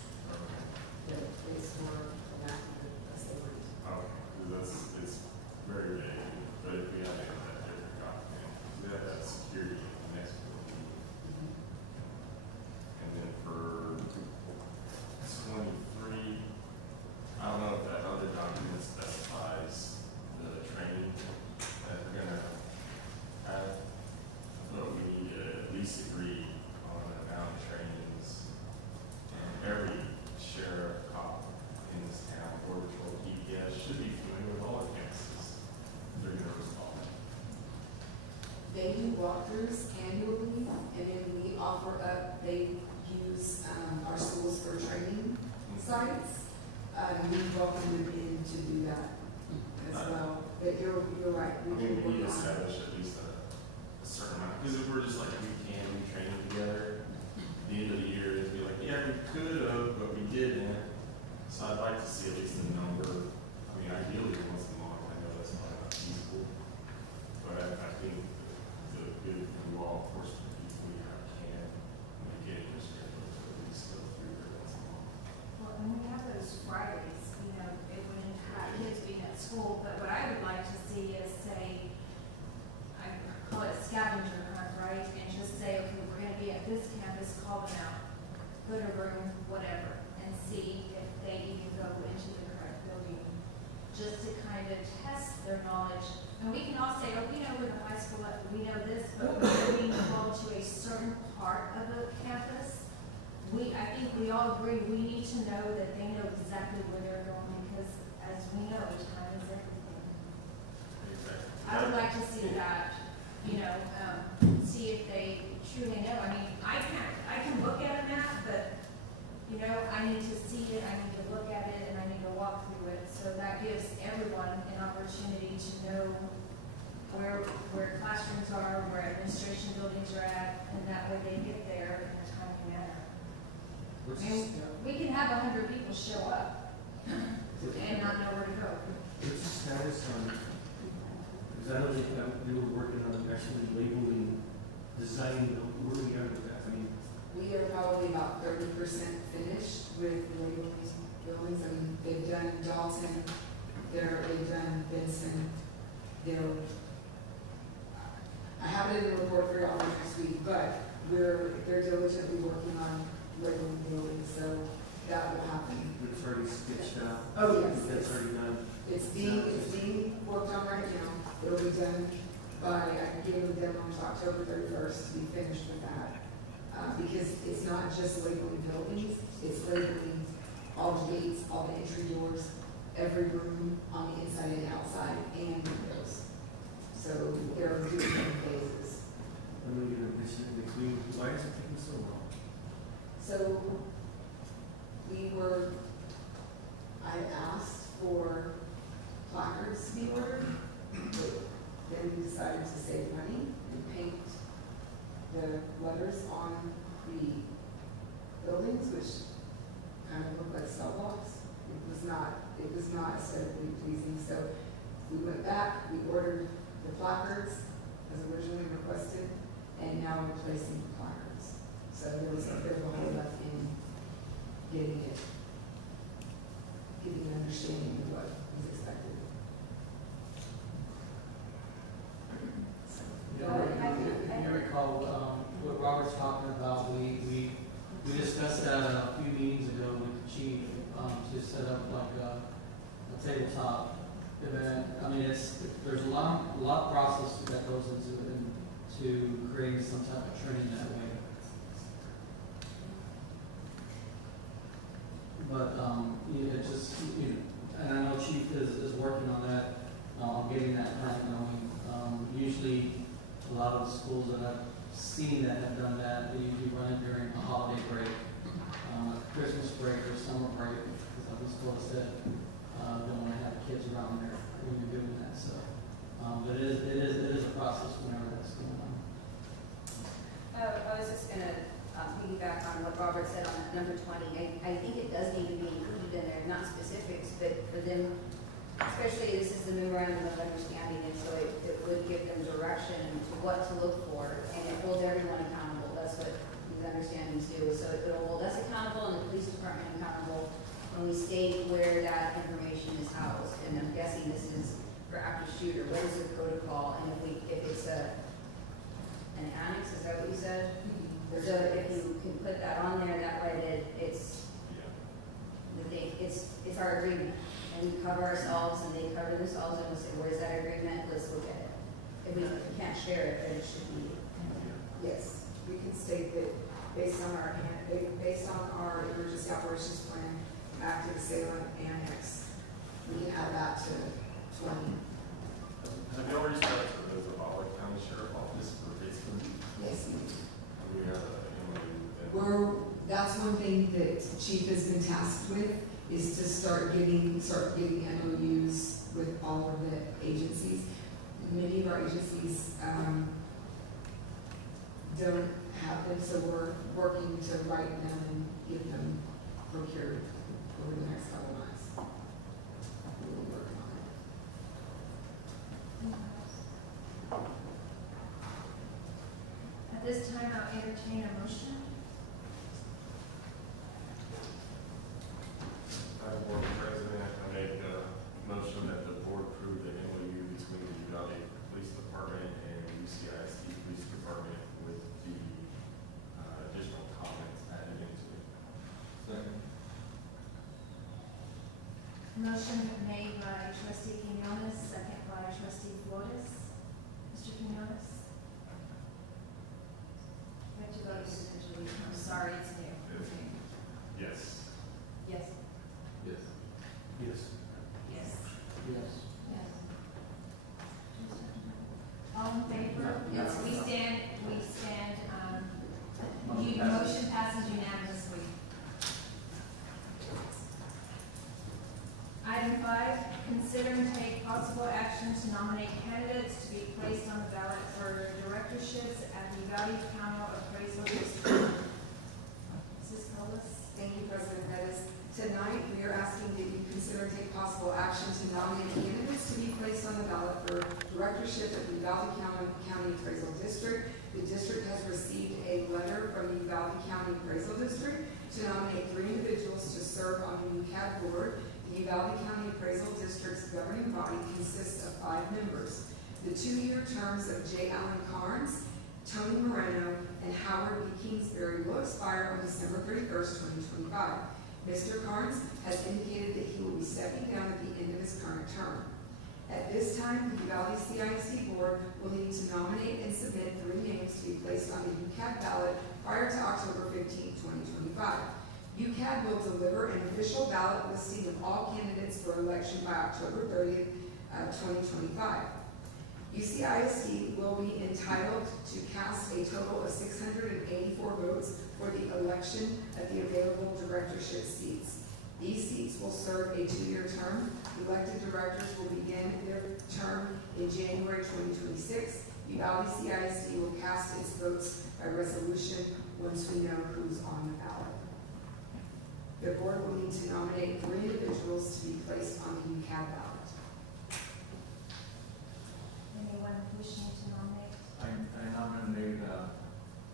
that is for that, that's the word. Okay, because it's very vague, but if we have that different document, we have that security in the next building. And then for 23, I don't know if that other document specifies the training that we're gonna have. But we need to at least agree on the amount of trainings. And every sheriff, cop in this town, border patrol, EPS should be familiar with all the campuses. They're gonna respond. They do walkthroughs annually, and then we offer up, they use, our schools for training sites. We welcome them in to do that as well. But you're right. I mean, we need to work on it. establish at least a certain amount, because if we're just like, we can, we train together, at the end of the year, it'd be like, yeah, we could have, but we didn't. So I'd like to see at least a number. I mean, ideally, once a month, I know that's not feasible. But I think the good law enforcement people we have can make it your schedule to at least go through there once a month. Well, and we have those Fridays, you know, it wouldn't have kids being at school, but what I would like to see is say, I call it scavenger hunt, right? And just say, okay, we're gonna be at this campus, call them out, go to room, whatever, and see if they even go into the correct building, just to kind of test their knowledge. And we can all say, oh, we know we're the high school, we know this, but we're being called to a certain part of the campus. I think we all agree, we need to know that they know exactly where they're going, because as we know, time is everything. I would like to see that, you know, see if they truly know. I mean, I can look at a map, but, you know, I need to see it, I need to look at it, and I need to walk through it. So that gives everyone an opportunity to know where classrooms are, where administration buildings are at, and that way they get there in a timely manner. I mean, we can have 100 people show up and not know where to go. What's the status on, because I know they were working on actually labeling, designing, where we are with that, I mean. We are probably about 30% finished with labeling buildings. I mean, they've done Dalton, they've done Benson, I have it in the report for y'all next week, but they're diligently working on labeling buildings, so that will happen. It's already sketched out. Oh, yes. That's already done. It's being worked on right now. It'll be done by, I can give them a deadline to October 31st to be finished with that. Because it's not just labeling buildings, it's labeling all the gates, all the entry doors, every room on the inside and outside, and windows. So there are different phases. I'm gonna get a vision next week. Why is it taking so long? So I asked for placards to be ordered, but then we decided to save money and paint the letters on the buildings, which kind of look like cell blocks. It It was not aesthetically pleasing, so we went back, we ordered the placards as originally requested, and now we're placing the placards. So there was a bit of a hold up in getting an understanding of what was expected. If you recall, what Robert's talking about, we discussed that a few meetings ago with the chief, to set up like a tabletop event. I mean, there's a lot of process that goes into creating some type of training that way. But, it just, and I know Chief is working on that, getting that plan going. Usually, a lot of the schools that I've seen that have done that, they usually run it during a holiday break, Christmas break or summer break, because like the school said, don't want to have kids around there when you're doing that, so. But it is a process whenever that's going on. I was just gonna piggyback on what Robert said on that number 20. I think it does need to be included in there, not specifics, but for them, especially this is the memorandum of understanding, and so it would give them direction to what to look for, and it holds everyone accountable. That's what these understandings do. So it'll hold us accountable and the police department accountable when we state where that information is housed. And I'm guessing this is for active shooter. What is the protocol? And if it's an annex, is that what you said? So if you can put that on there, that way it's our agreement. And we cover ourselves and they cover themselves and we'll say, where's that agreement? Let's look at it. If we can't share it, then it should be. Yes, we can state that based on our emergency operations plan, active assailant annex, we can add that to 20. Have you already started to the Uvalde County Sheriff Office for basically? Yes, We have a MOU. That's one thing that Chief has been tasked with, is to start getting MOUs with all of the agencies. Many of our agencies don't have them, so we're working to write them and get them procured over the next couple months. We'll work on it. At this time, I'll entertain a motion. Board President, I make a motion that the board approve the MOU between the Uvalde Police Department and UCISD Police Department with the additional comments added into it. Second. Motion made by trustee Quinones, second by trustee Flores. Mr. Quinones? I have to vote individually. I'm sorry, it's new. Yes. Yes. Yes. Yes. Yes. Yes. Yes. All in favor? Yes, we stand, motion passes unanimously. Item 5, consider and take possible action to nominate candidates to be placed on the ballot for directorships at the Uvalde County Appraisal District. Mrs. Colas? Thank you, President Pettis. Tonight, we are asking that you consider and take possible action to nominate candidates to be placed on the ballot for directorship at the Uvalde County Appraisal District. The district has received a letter from the Uvalde County Appraisal District to nominate 3 individuals to serve on the UCAD board. The Uvalde County Appraisal District's governing body consists of 5 members. The 2-year terms of J. Allen Carnes, Tony Moreno, and Howard B. Kingsbury will expire on December 31st, 2025. Mr. Carnes has indicated that he will be stepping down at the end of his current term. At this time, the Uvalde CISD board will need to nominate and submit 3 names to be placed on the UCAD ballot prior to October 15, 2025. UCAD will deliver an official ballot listing of all candidates for election by October 30th, 2025. UCISD will be entitled to cast a total of 684 votes for the election of the available directorship seats. These seats will serve a 2-year term. Elected directors will begin their term in January 2026. Uvalde CISD will cast its votes by resolution once we know who's on the ballot. The board will need to nominate 3 individuals to be placed on the UCAB ballot. Anyone wishing to nominate? I nominate,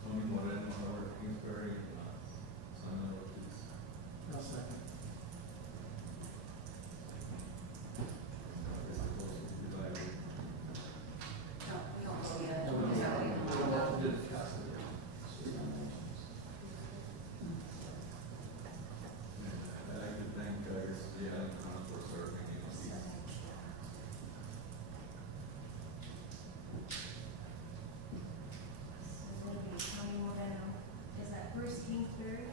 Tony Moreno, Howard Kingsbury, Simon Ortiz. I'll second. No, we don't vote yet. No, we Is that what you don't want? have to discuss it. I'd like to thank, Leanne for serving, So maybe Tony Moreno, is that Bruce Kingsbury?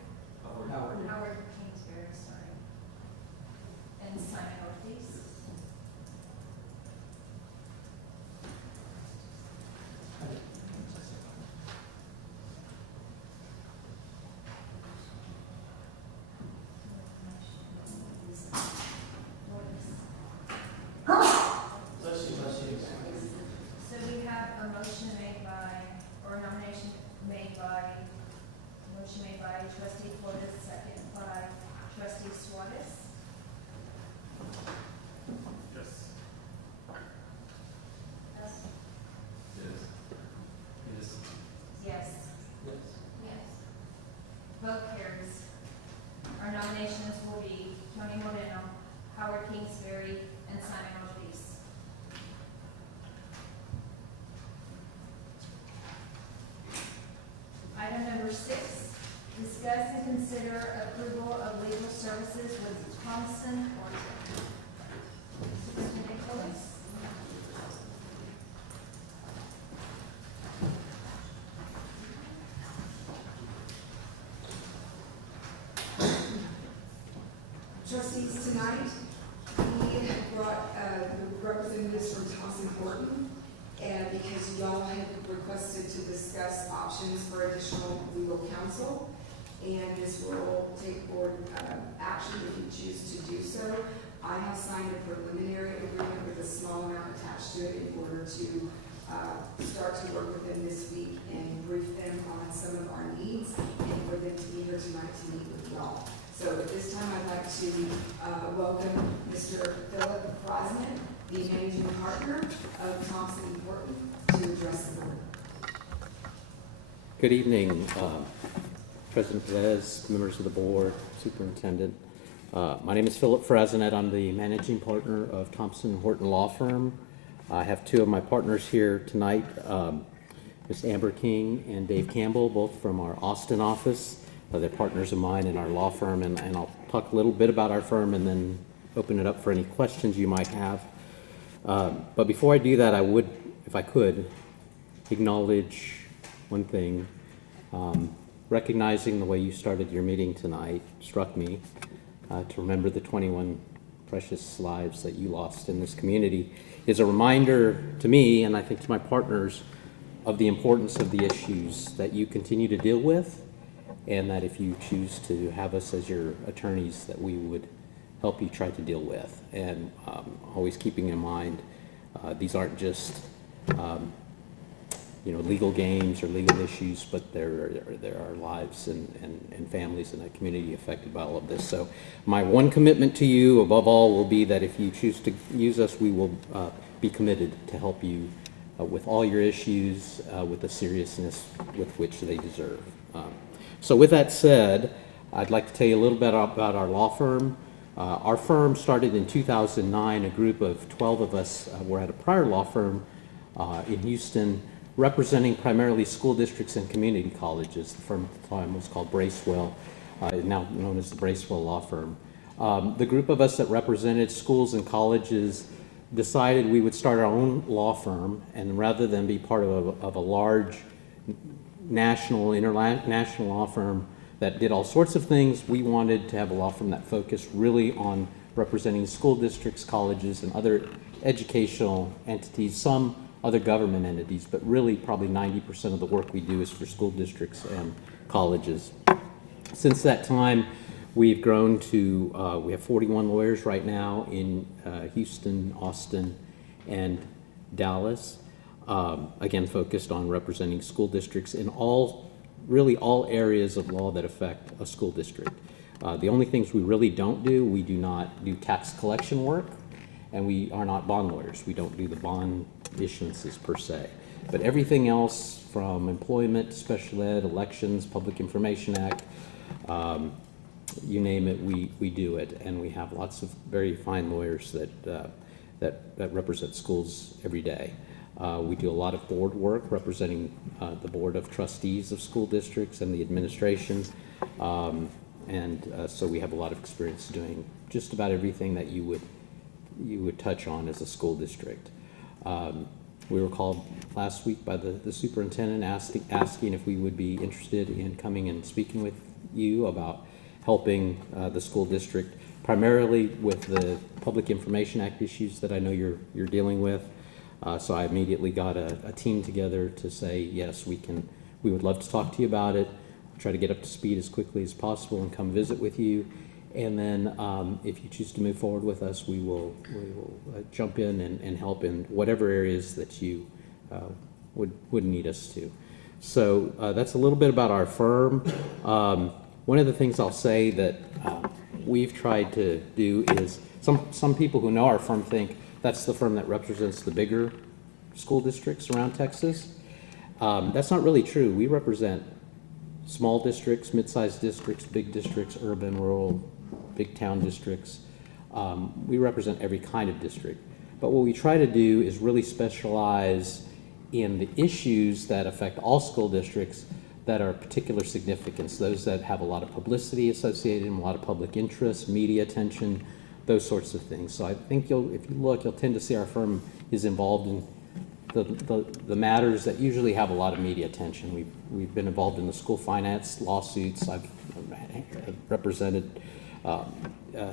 Howard. Howard Kingsbury, sorry. And Simon Ortiz. So we have a motion made by, or a nomination made by, motion made by trustee Flores, second by trustee Suarez. Yes. Yes. Yes. Yes. Yes. Yes. Yes. Vote carries. Our nominations will be Tony Moreno, Howard Kingsbury, and Simon Ortiz. Item number 6, discuss and consider approval of legal services with Thompson Horton. Superintendent Nicholas? Trustees, tonight, we have brought representatives from Thompson Horton, and because y'all had requested to discuss options for additional legal counsel, and this will take board action if you choose to do so. I have signed a preliminary agreement with a small amount attached to it in order to start to work with them this week and brief them on some of our needs, and for them to be here tonight to meet with y'all. So at this time, I'd like to welcome Mr. Philip Frosman, the managing partner of Thompson Horton, to address the board. Good evening, President Perez, members of the board, superintendent. My name is Philip Frasnet. I'm the managing partner of Thompson Horton Law Firm. I have 2 of my partners here tonight, Ms. Amber King and Dave Campbell, both from our Austin office. They're partners of mine in our law firm, and I'll talk a little bit about our firm and then open it up for any questions you might have. But before I do that, I would, if I could, acknowledge one thing. Recognizing the way you started your meeting tonight struck me, to remember the 21 precious lives that you lost in this community is a reminder to me, and I think to my partners, of the importance of the issues that you continue to deal with, and that if you choose to have us as your attorneys, that we would help you try to deal with. And always keeping in mind, these aren't just legal games or legal issues, but there are lives and families in a community affected by all of this. So my one commitment to you, above all, will be that if you choose to use us, we will be committed to help you with all your issues with the seriousness with which they deserve. So with that said, I'd like to tell you a little bit about our law firm. Our firm started in 2009. A group of 12 of us were at a prior law firm in Houston, representing primarily school districts and community colleges. The firm at the time was called Bracewell, now known as the Bracewell Law Firm. The group of us that represented schools and colleges decided we would start our own law firm, and rather than be part of a large national, international law firm that did all sorts of things, we wanted to have a law firm that focused really on representing school districts, colleges, and other educational entities, some other government entities, but really probably 90% of the work we do is for school districts and colleges. Since that time, we've grown to, we have 41 lawyers right now in Houston, Austin, and Dallas. Again, focused on representing school districts in really all areas of law that affect a school district. The only things we really don't do, we do not do tax collection work, and we are not bond lawyers. We don't do the bond issuances per se. But everything else from employment, special ed, elections, Public Information Act, you name it, we do it. And we have lots of very fine lawyers that represent schools every day. We do a lot of board work representing the Board of Trustees of school districts and the administration. So we have a lot of experience doing just about everything that you would touch on as a school district. We were called last week by the superintendent asking if we would be interested in coming and speaking with you about helping the school district, primarily with the Public Information Act issues that I know you're dealing with. So I immediately got a team together to say, yes, we would love to talk to you about it, try to get up to speed as quickly as possible and come visit with you. And then if you choose to move forward with us, we will jump in and help in whatever areas that you would need us to. So that's a little bit about our firm. One of the things I'll say that we've tried to do is, some people who know our firm think that's the firm that represents the bigger school districts around Texas. That's not really true. We represent small districts, mid-sized districts, big districts, urban, rural, big town districts. We represent every kind of district. But what we try to do is really specialize in the issues that affect all school districts that are of particular significance, those that have a lot of publicity associated and a lot of public interest, media attention, those sorts of things. So I think if you look, you'll tend to see our firm is involved in the matters that usually have a lot of media attention. We've been involved in the school finance lawsuits. I've represented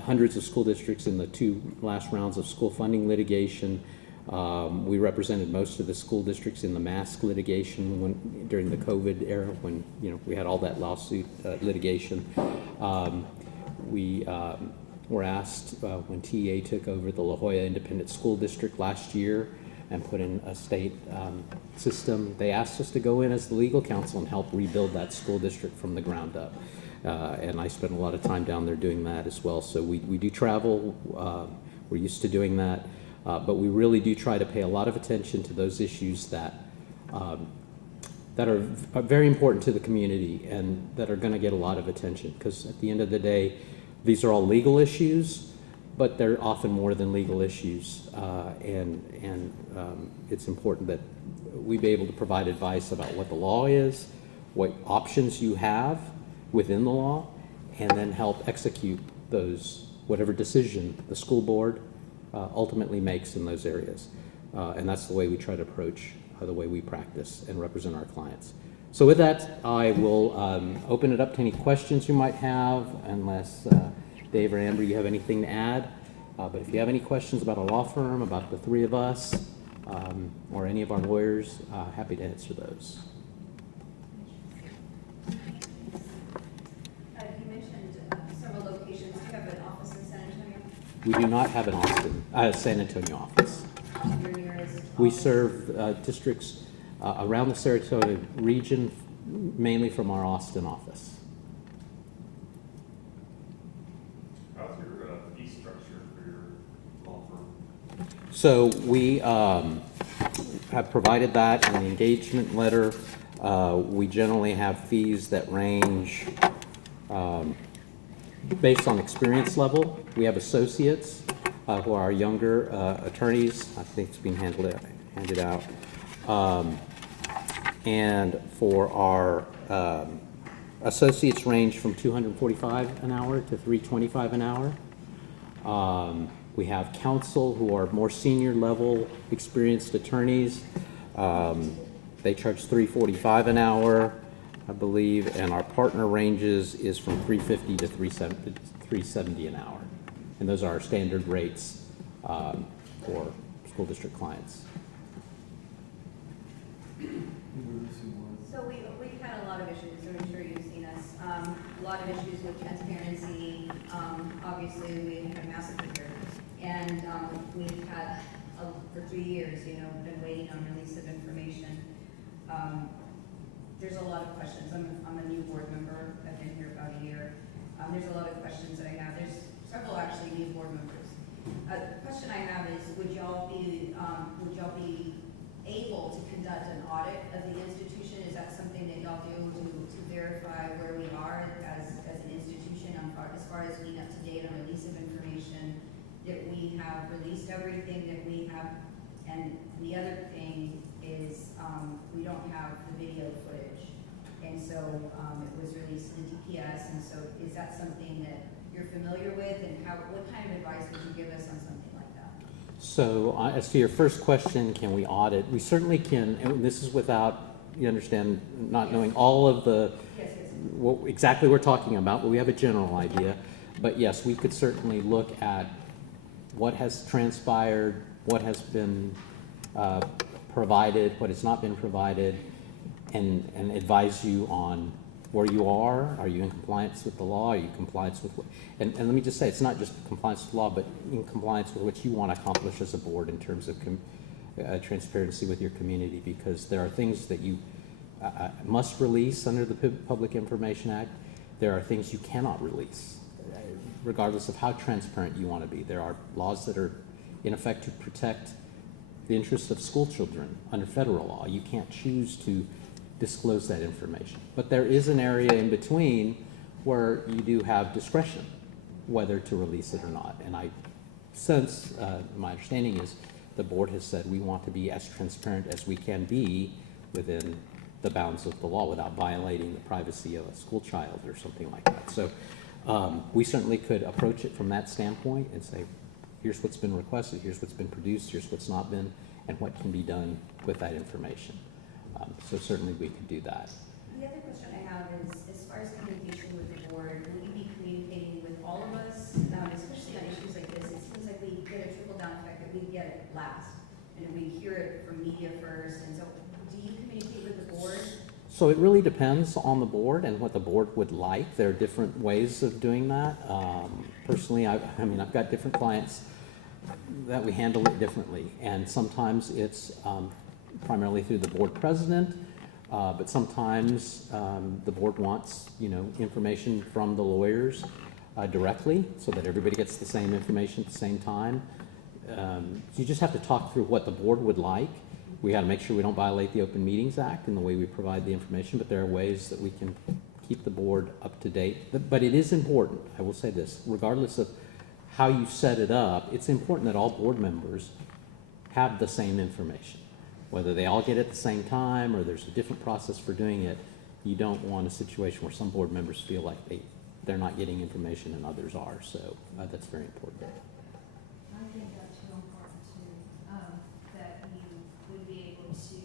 hundreds of school districts in the 2 last rounds of school funding litigation. We represented most of the school districts in the mask litigation during the COVID era, when we had all that lawsuit litigation. We were asked when TEA took over the La Jolla Independent School District last year and put in a state system. They asked us to go in as the legal counsel and help rebuild that school district from the ground up. And I spent a lot of time down there doing that as well. So we do travel. We're used to doing that. But we really do try to pay a lot of attention to those issues that are very important to the community and that are going to get a lot of attention. Because at the end of the day, these are all legal issues, but they're often more than legal issues. And it's important that we be able to provide advice about what the law is, what options you have within the law, and then help execute those, whatever decision the school board ultimately makes in those areas. And that's the way we try to approach the way we practice and represent our clients. So with that, I will open it up to any questions you might have, unless Dave or Amber, you have anything to add. But if you have any questions about our law firm, about the 3 of us, or any of our lawyers, happy to answer those. You mentioned several locations. Do you have an office in San Antonio? We do not have an San Antonio office. Your nearest We office? serve districts around the Saratoga region, mainly from our Austin office. How's your fee structure for your law firm? So we have provided that in the engagement letter. We generally have fees that range based on experience level. We have associates who are our younger attorneys. I think it's being handed out. And for our associates range from $245 an hour to $325 an hour. We have counsel who are more senior level experienced attorneys. They charge $345 an hour, I believe, and our partner ranges is from $350 to $370 an hour. And those are our standard rates for school district clients. So we've had a lot of issues, I'm sure you've seen us. A lot of issues with transparency. Obviously, we had a massacre here. And we've had, for 3 years, been waiting on release of information. There's a lot of questions. I'm a new board member. I've been here about a year. There's a lot of questions that I have. There's several actually new board members. The question I have is, would y'all be able to conduct an audit of the institution? Is that something that y'all do to verify where we are as an institution as far as being up to date on release of information, that we have released everything that we have? And the other thing is, we don't have the video footage. And so it was released in the DPS, and so is that something that you're familiar with, and what kind of advice would you give us on something like that? So as to your first question, can we audit? We certainly can, and this is without, you understand, not knowing all of the, what exactly we're talking about, but we have a general idea. But yes, we could certainly look at what has transpired, what has been provided, what has not been provided, and advise you on where you are. Are you in compliance with the law? Are you in compliance with what, and let me just say, it's not just compliance with law, but in compliance with what you want to accomplish as a board in terms of transparency with your community, because there are things that you must release under the Public Information Act. There are things you cannot release, regardless of how transparent you want to be. There are laws that are in effect to protect the interests of school children under federal law. You can't choose to disclose that information. But there is an area in between where you do have discretion whether to release it or not. And I sense, my understanding is, the board has said we want to be as transparent as we can be within the bounds of the law without violating the privacy of a school child or something like that. So we certainly could approach it from that standpoint and say, here's what's been requested, here's what's been produced, here's what's not been, and what can be done with that information. So certainly we could do that. The other question I have is, as far as communication with the board, will you be communicating with all of us, especially on issues like this? It seems like we get a trickle-down effect that we get it last, and we hear it from media first, and so do you communicate with the board? So it really depends on the board and what the board would like. There are different ways of doing that. Personally, I've got different clients that we handle it differently, and sometimes it's primarily through the board president, but sometimes the board wants, information from the lawyers directly, so that everybody gets the same information at the same time. You just have to talk through what the board would like. We got to make sure we don't violate the Open Meetings Act in the way we provide the information, but there are ways that we can keep the board up to date. But it is important, I will say this, regardless of how you set it up, it's important that all board members have the same information. Whether they all get it at the same time or there's a different process for doing it, you don't want a situation where some board members feel like they're not getting information and others are. So that's very important. I think that's real important too, that you would be able to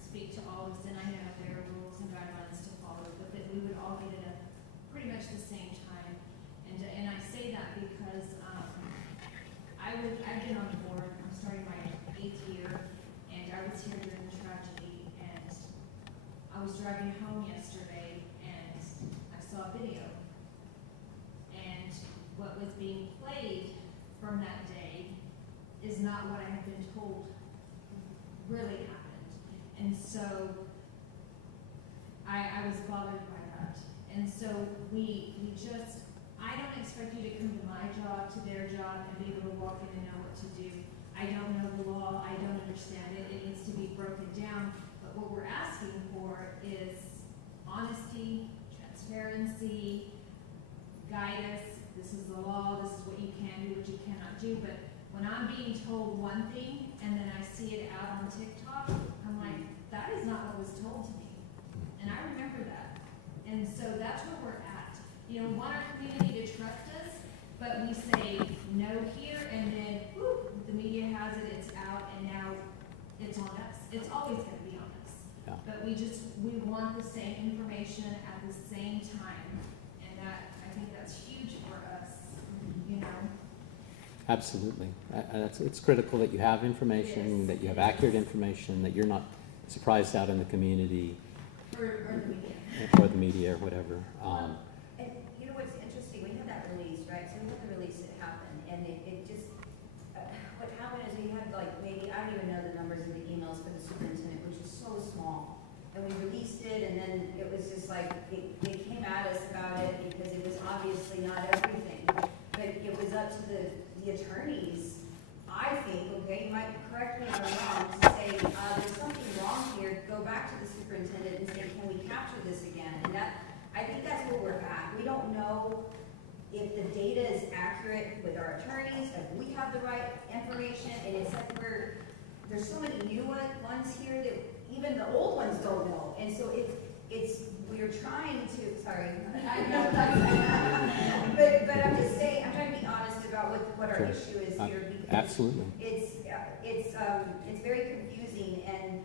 speak to all of us, and I know there are rules and guidelines to follow, but that we would all get it at pretty much the same time. And I say that because I've been on the board, I'm starting my 8th year, and I was here during the tragedy, and I was driving home yesterday, and I saw a video. And what was being played from that day is not what I had been told really happened. And so I was bothered by that. And so I don't expect you to come to my job, to their job, and be able to walk in and know what to do. I don't know the law, I don't understand it, it needs to be broken down. But what we're asking for is honesty, transparency, guide us. This is the law, this is what you can do, what you cannot do. But when I'm being told one thing and then I see it out on TikTok, I'm like, that is not what was told to me. And I remember that. And so that's where we're at. Want our community to trust us, but we say no here, and then whoop, the media has it, it's out, and now it's on us. It's always going to be on us. Yeah. But we want the same information at the same time, and I think that's huge for us, Absolutely. It's critical that you have information, that you have accurate information, that you're not surprised out in the community. Or the media. Or the media, or whatever. And you know what's interesting, we had that release, right? So we had the release that happened, and it just, what happened is we had maybe, I don't even know the numbers of the emails for the superintendent, which is so small. and we released it, and then it was just like, they came at us about it because it was obviously not everything. But it was up to the attorneys, I think, okay, you might correct me if I'm wrong, to say, there's something wrong here, go back to the superintendent and say, can we capture this again? And that, I think that's where we're at. We don't know if the data is accurate with our attorneys, if we have the right information, and it's like there's so many new ones here that even the old ones don't know. And so we're trying to, sorry, I know, but I'm just saying, I'm trying to be honest about what our issue is here, because Absolutely. it's very confusing, and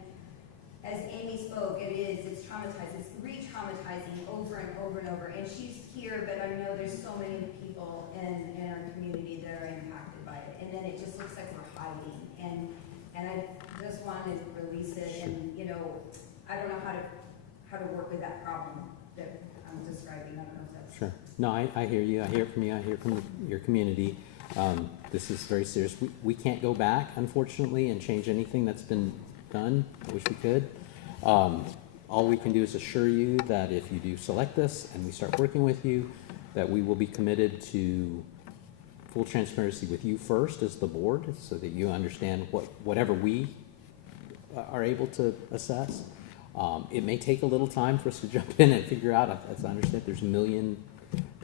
as Amy spoke, it's traumatizing, it's re-traumatizing over and over and over. And she's here, but I know there's so many people in our community that are impacted by it. And then it just looks like we're hiding. And I just want to release it. And I don't know how to work with that problem that I'm describing. I don't know if that's Sure. No, I hear you. I hear it from you. I hear it from your community. This is very serious. We can't go back, unfortunately, and change anything that's been done. I wish we could. All we can do is assure you that if you do select us and we start working with you, that we will be committed to full transparency with you first as the board, so that you understand whatever we are able to assess. It may take a little time for us to jump in and figure out, as I understand, there's 1 million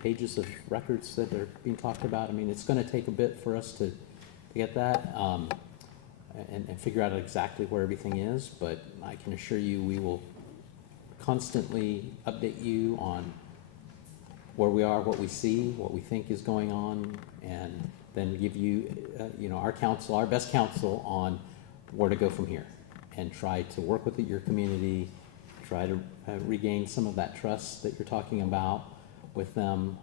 pages of records that are being talked about. I mean, it's going to take a bit for us to get that and figure out exactly where everything is, but I can assure you we will constantly update you on where we are, what we see, what we think is going on, and then give you, our best counsel on where to go from here, and try to work with your community, try to regain some of that trust that you're talking about with them,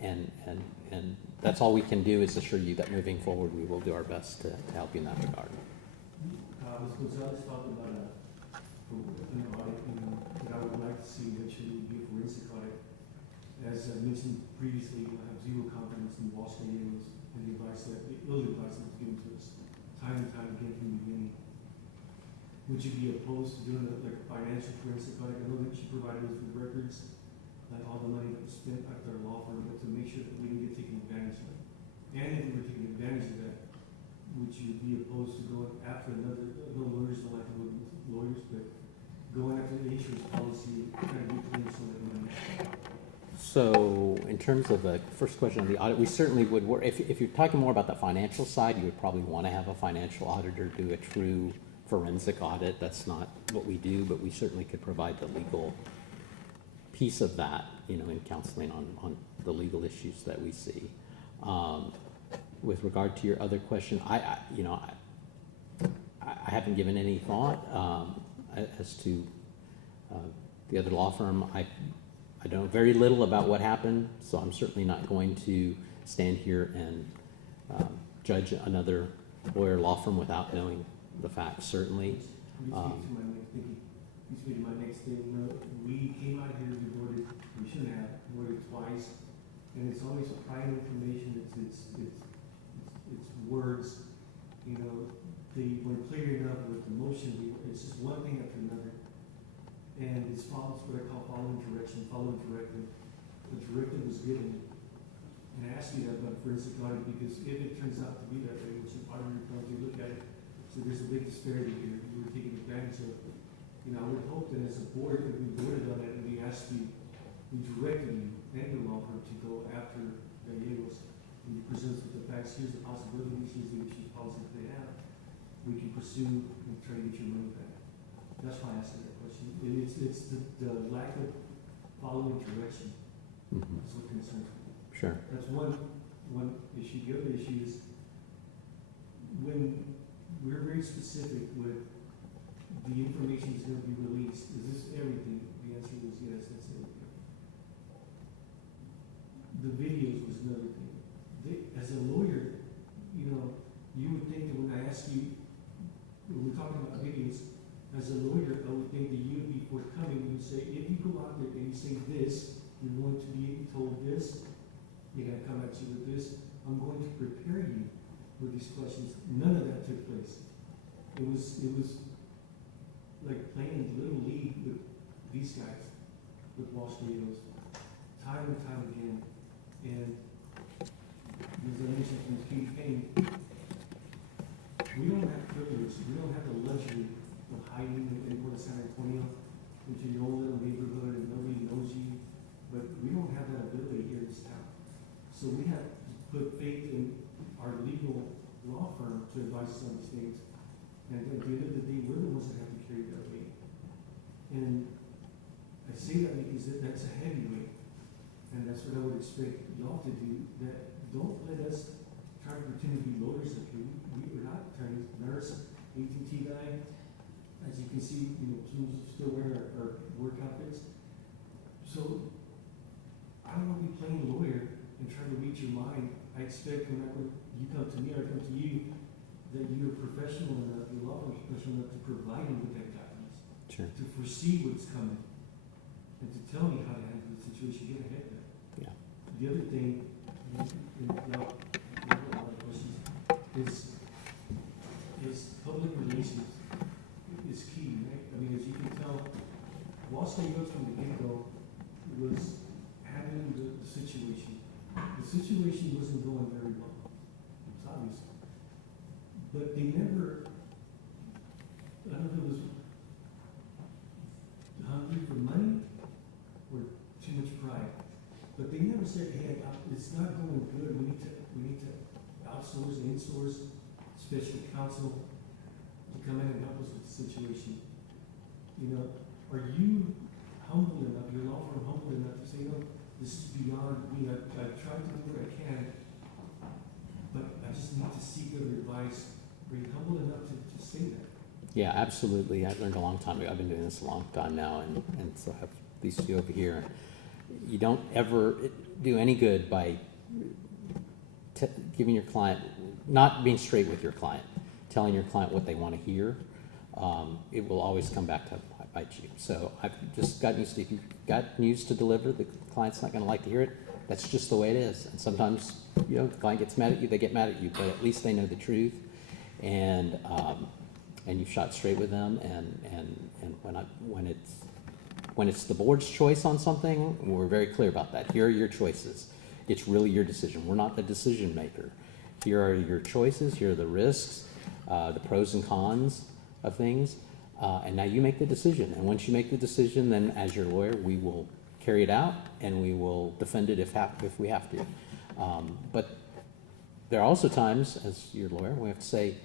and that's all we can do, is assure you that moving forward we will do our best to help you in that regard. Ms. Gonzalez talked about an audit, that I would like to see eventually be a forensic audit. As I mentioned previously, I have zero confidence in Washington and the advice that, ill advice that was given to us time and time again from the beginning. Would you be opposed to doing a financial forensic audit? I know that you provided us with records, like all the money that was spent at their law firm, but to make sure that we didn't get taken advantage of. And if we were taking advantage of that, would you be opposed to going after another, no lawyers don't like to work with lawyers, but going after the insurance policy, trying to reclaim some of the money? So in terms of the first question on the audit, we certainly would work, if you're talking more about the financial side, you would probably want to have a financial auditor do a true forensic audit. That's not what we do, but we certainly could provide the legal piece of that, in counseling on the legal issues that we see. With regard to your other question, I haven't given any thought as to the other law firm. I know very little about what happened, so I'm certainly not going to stand here and judge another lawyer law firm without knowing the facts, certainly. To my next thing, we came out here, we shouldn't have, voted twice, and it's always private information, it's words, we're clearing up with the motion, it's just one thing after another. And it's follows what I call following direction, following directive. The directive was given, and I asked you that about forensic audit, because if it turns out to be that way, which an auditor comes to look at it, so there's a big disparity here, we were taking advantage of. I would hope that as a board, if we voted on it and we asked you, we directed you and your law firm to go after Gallegos, and you present us with the facts, here's the possibilities, here's the issues, policies they have, we can pursue and try to get your money back. That's why I asked that question. It's the lack of following direction. That's what concerns me. Sure. That's one issue. The other issue is when we're very specific with the information is going to be released. Is this everything? The answer was yes, that's everything. The videos was another thing. As a lawyer, you would think that when I ask you, when we're talking about videos, as a lawyer, I would think that you would be forthcoming and say, if you go out there and you say this, you're going to be told this, they're going to come at you with this, I'm going to prepare you with these questions. None of that took place. It was little league with these guys, with Walsh Tomatoes, time and time again. And as I mentioned from Katie Payne, we don't have privilege, we don't have the luxury of hiding in North San Antonio into your own little neighborhood and nobody knows you, but we don't have that ability here in this town. So we have to put faith in our legal law firm to advise us on these things. And at the end of the day, we're the ones that have to carry that weight. And I say that because that's a heavy weight. And that's what I would expect y'all to do, that don't let us try to pretend to be lawyers up here. We're not attorneys, nurse, AT&T guy. As you can see, Kim's still wearing our work outfits. So I don't want to be playing lawyer and trying to read your mind. I expect when you come to me or I come to you, that you're professional enough, your law firm is professional enough to provide me with that guidance. Sure. To foresee what's coming, and to tell me how to handle the situation, get ahead of it. Yeah. The other thing, and now, I have a lot of questions, is public relations is key, right? I mean, as you can tell, Boston Roads from the get-go was handling the situation. The situation wasn't going very well. It's obvious. But they never, I don't know if it was hungry for money or too much pride, but they never said, hey, it's not going good, we need to outsource and insource special counsel to come in and help us with the situation. Are you humble enough, your law firm humble enough to say, no, this is beyond me, I've tried to do what I can, but I just need to seek other advice. Are you humble enough to say that? Yeah, absolutely. I learned a long time ago. I've been doing this a long time now, and so I have these two over here. You don't ever do any good by giving your client, not being straight with your client, telling your client what they want to hear. It will always come back to bite you. So I've just gotten used to, if you've got news to deliver, the client's not going to like to hear it. That's just the way it is. And sometimes, the client gets mad at you, they get mad at you, but at least they know the truth. And you've shot straight with them. And when it's the board's choice on something, we're very clear about that. Here are your choices. It's really your decision. We're not the decision maker. Here are your choices. Here are the risks, the pros and cons of things. And now you make the decision. And once you make the decision, then as your lawyer, we will carry it out and we will defend it if we have to. But there are also times, as your lawyer, we have to say,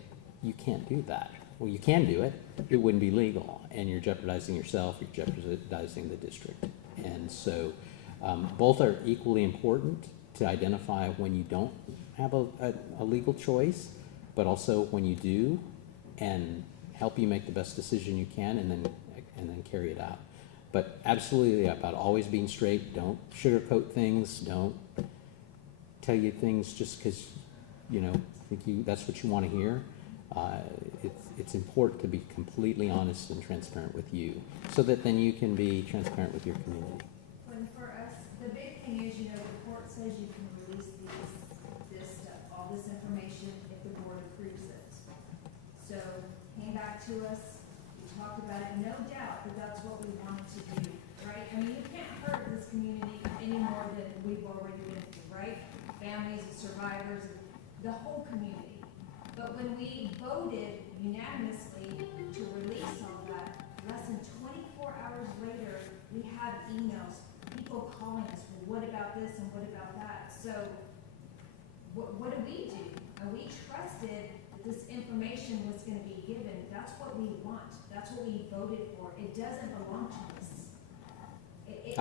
you can't do that. Well, you can do it. It wouldn't be legal. And you're jeopardizing yourself. You're jeopardizing the district. And so both are equally important to identify when you don't have a legal choice, but also when you do, and help you make the best decision you can, and then carry it out. But absolutely about always being straight. Don't sugarcoat things. Don't tell you things just because think that's what you want to hear. It's important to be completely honest and transparent with you, so that then you can be transparent with your community. When for us, the big thing is, the court says you can release this stuff, all this information, if the board approves it. So came back to us, we talked about it, no doubt that that's what we wanted to do, right? I mean, you can't hurt this community any more than we've already been through, right? Families, survivors, the whole community. But when we voted unanimously to release all that, less than 24 hours later, we had emails, people calling us, well, what about this and what about that? So what do? We trusted that this information was going to be given. That's what we want. That's what we voted for. It doesn't belong to us. It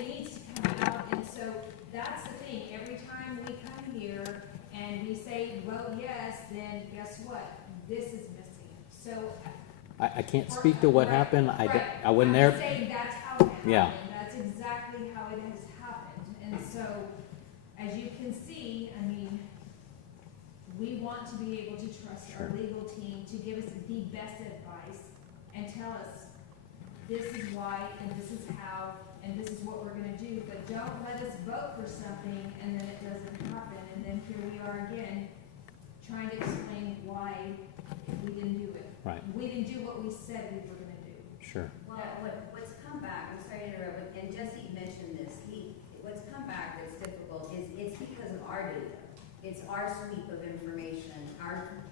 needs to come out. And so that's the thing. Every time we come here and we say, vote yes, then guess what? This is missing. So I can't speak to what happened. I wasn't I'm there. saying that's how it happened. Yeah. That's exactly how it has happened. And so, as you can see, I mean, we want to be able to trust our legal team to give us the best advice and tell us this is why and this is how and this is what we're going to do. But don't let us vote for something and then it doesn't happen. And then here we are again trying to explain why we didn't do it. Right. We didn't do what we said we were going to do. Sure. Sure. Well, what's come back, I'm sorry to interrupt, and Jesse mentioned this, what's come back that's difficult is it's because of our data. It's our sweep of information.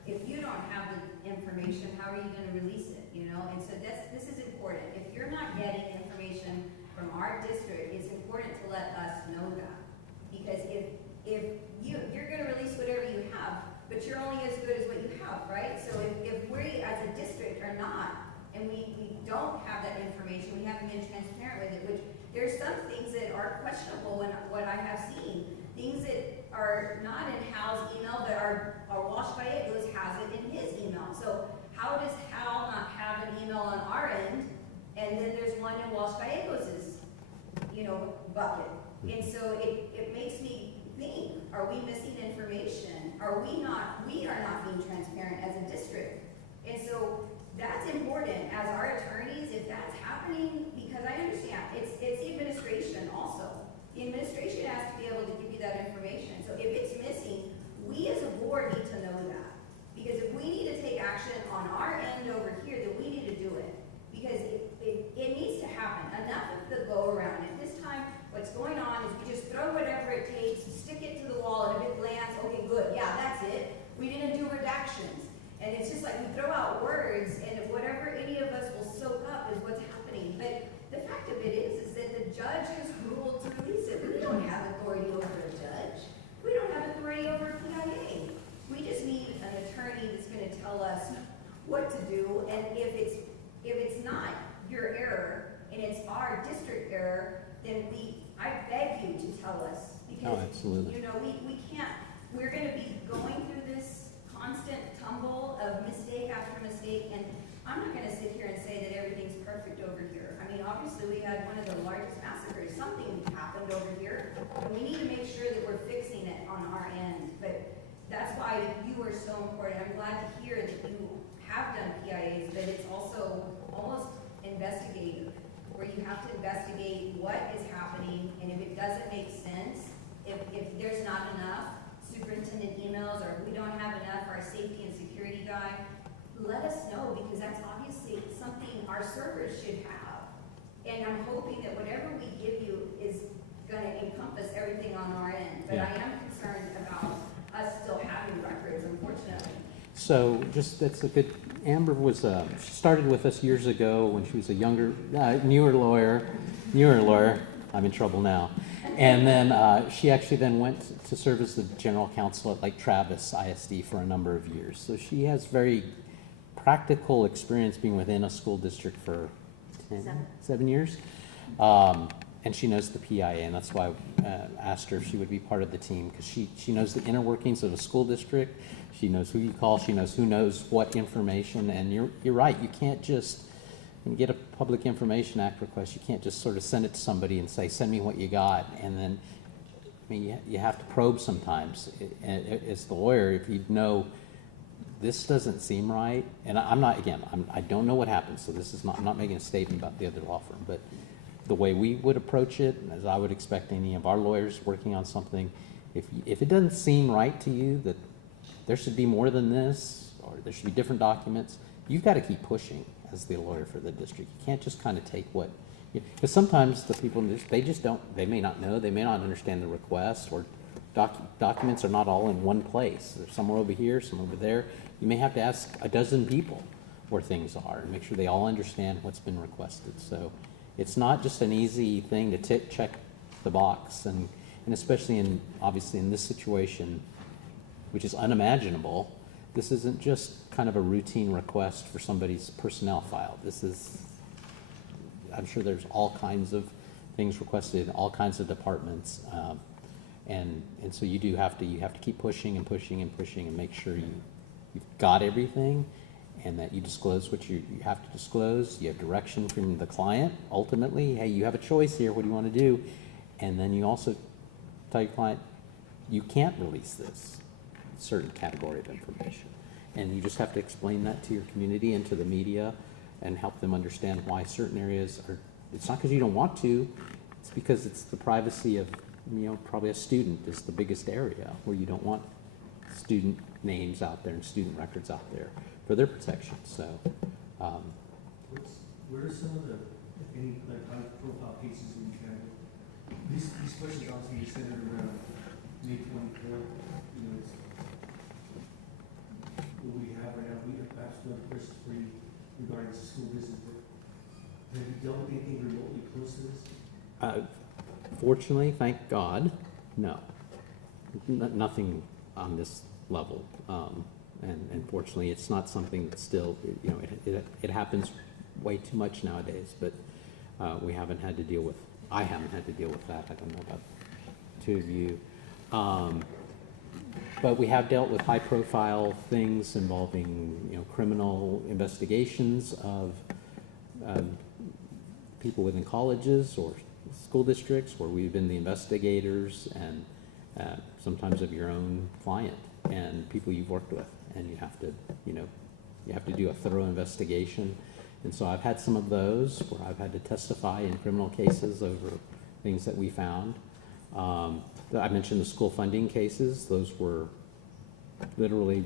If you don't have the information, how are you gonna release it, you know? And so this is important. If you're not getting information from our district, it's important to let us know that. Because if you're gonna release whatever you have, but you're only as good as what you have, right? So if we as a district are not, and we don't have that information, we haven't been transparent with it, which there's some things that are questionable in what I have seen. Things that are not in Hal's email but are Wash Gallegos has it in his email. So how does Hal not have an email on our end, and then there's one in Wash Gallegos's, bucket? And so it makes me think, are we missing information? We are not being transparent as a district. And so that's important as our attorneys, if that's happening, because I understand, it's the administration also. The administration has to be able to give you that information. So if it's missing, we as a board need to know that. Because if we need to take action on our end over here, then we need to do it. Because it needs to happen. Enough of the go around. At this time, what's going on is we just throw whatever it takes, stick it to the wall, and if it lands, okay, good, yeah, that's it. We didn't do redactions. And it's just like we throw out words, and whatever any of us will soak up is what's happening. But the fact of it is that the judge has ruled to release it. We don't have authority over a judge. We don't have authority over a PIA. We just need an attorney that's going to tell us what to do. And if it's not your error and it's our district error, then I beg you to tell us. Because, absolutely. We can't, we're going to be going through this constant tumble of mistake after mistake, and I'm not going to sit here and say that everything's perfect over here. I mean, obviously we had one of the largest massacres. Something happened over here, and we need to make sure that we're fixing it on our end. But that's why you are so important. I'm glad to hear that you have done PIAs, but it's also almost investigative, where you have to investigate what is happening, and if it doesn't make sense, if there's not enough superintendent emails, or we don't have enough, our safety and security guy, let us know, because that's obviously something our servers should have. And I'm hoping that whatever we give you is gonna encompass everything on our end. But I am concerned about us still having records, unfortunately. So that's a good, Amber was, she started with us years ago when she was a newer lawyer. I'm in trouble now. And then she actually then went to serve as the general counsel at Lake Travis ISD for a number of years. So she has very practical experience being within a school district for 7 years. And she knows the PIA, and that's why I asked her if she would be part of the team, because she knows the inner workings of a school district. She knows who you call. She knows who knows what information. And you're right. You can't just, when you get a Public Information Act request, you can't just sort of send it to somebody and say, send me what you got. And then, I mean, you have to probe sometimes. As the lawyer, if you know this doesn't seem right, and I don't know what happened, so I'm not making a statement about the other law firm, but the way we would approach it, as I would expect any of our lawyers working on something, if it doesn't seem right to you that there should be more than this, or there should be different documents, you've got to keep pushing as the lawyer for the district. You can't just kind of take what, because sometimes the people, they may not know, they may not understand the request, or documents are not all in one place. There's some are over here, some over there. You may have to ask a dozen people where things are and make sure they all understand what's been requested. So it's not just an easy thing to check the box, and especially obviously in this situation, which is unimaginable. This isn't just kind of a routine request for somebody's personnel file. I'm sure there's all kinds of things requested in all kinds of departments, and so you have to keep pushing and pushing and pushing and make sure you've got everything, and that you disclose what you have to disclose. You have direction from the client. Ultimately, hey, you have a choice here. What do you want to do? And then you also tell your client, you can't release this certain category of information. And you just have to explain that to your community and to the media and help them understand why certain areas are, it's not because you don't want to, it's because it's the privacy of, probably a student is the biggest area where you don't want student names out there and student records out there for their protection. So what are some of the, if any, like high-profile cases that you've handled? These questions obviously are centered around May 24th, you know, it's what we have right now. We have perhaps one question for you regarding school business, but have you dealt with anything remotely close to this? Fortunately, thank God, no. Nothing on this level. And fortunately, it's not something that's still, you know, it happens way too much nowadays, but we haven't had to deal with, I haven't had to deal with that. I don't know about two of you. But we have dealt with high-profile things involving, you know, criminal investigations of people within colleges or school districts where we've been the investigators, and sometimes of your own client and people you've worked with, and you have to, you know, you have to do a thorough investigation. And so I've had some of those where I've had to testify in criminal cases over things that we found. I mentioned the school funding cases. Those were literally,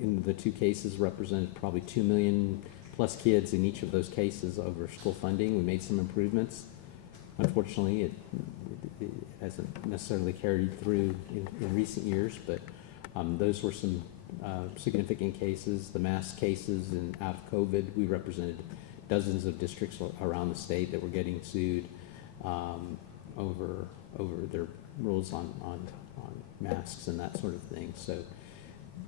in the two cases, represented probably 2 million plus kids in each of those cases over school funding. We made some improvements. Unfortunately, it hasn't necessarily carried through in recent years, but those were some significant cases. The mass cases and out of COVID, we represented dozens of districts around the state that were getting sued over their rules on masks and that sort of thing. So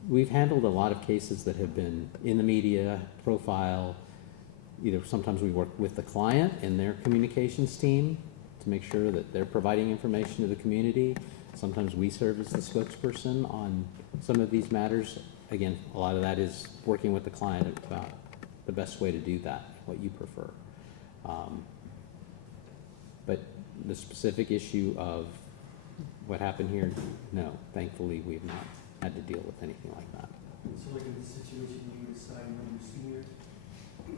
we've handled a lot of cases that have been in the media, profile. Either sometimes we work with the client and their communications team to make sure that they're providing information to the community. Sometimes we serve as the spokesperson on some of these matters. Again, a lot of that is working with the client about the best way to do that, what you prefer. But the specific issue of what happened here, no, thankfully we've not had to deal with anything like that. So like in this situation, you decide one of your senior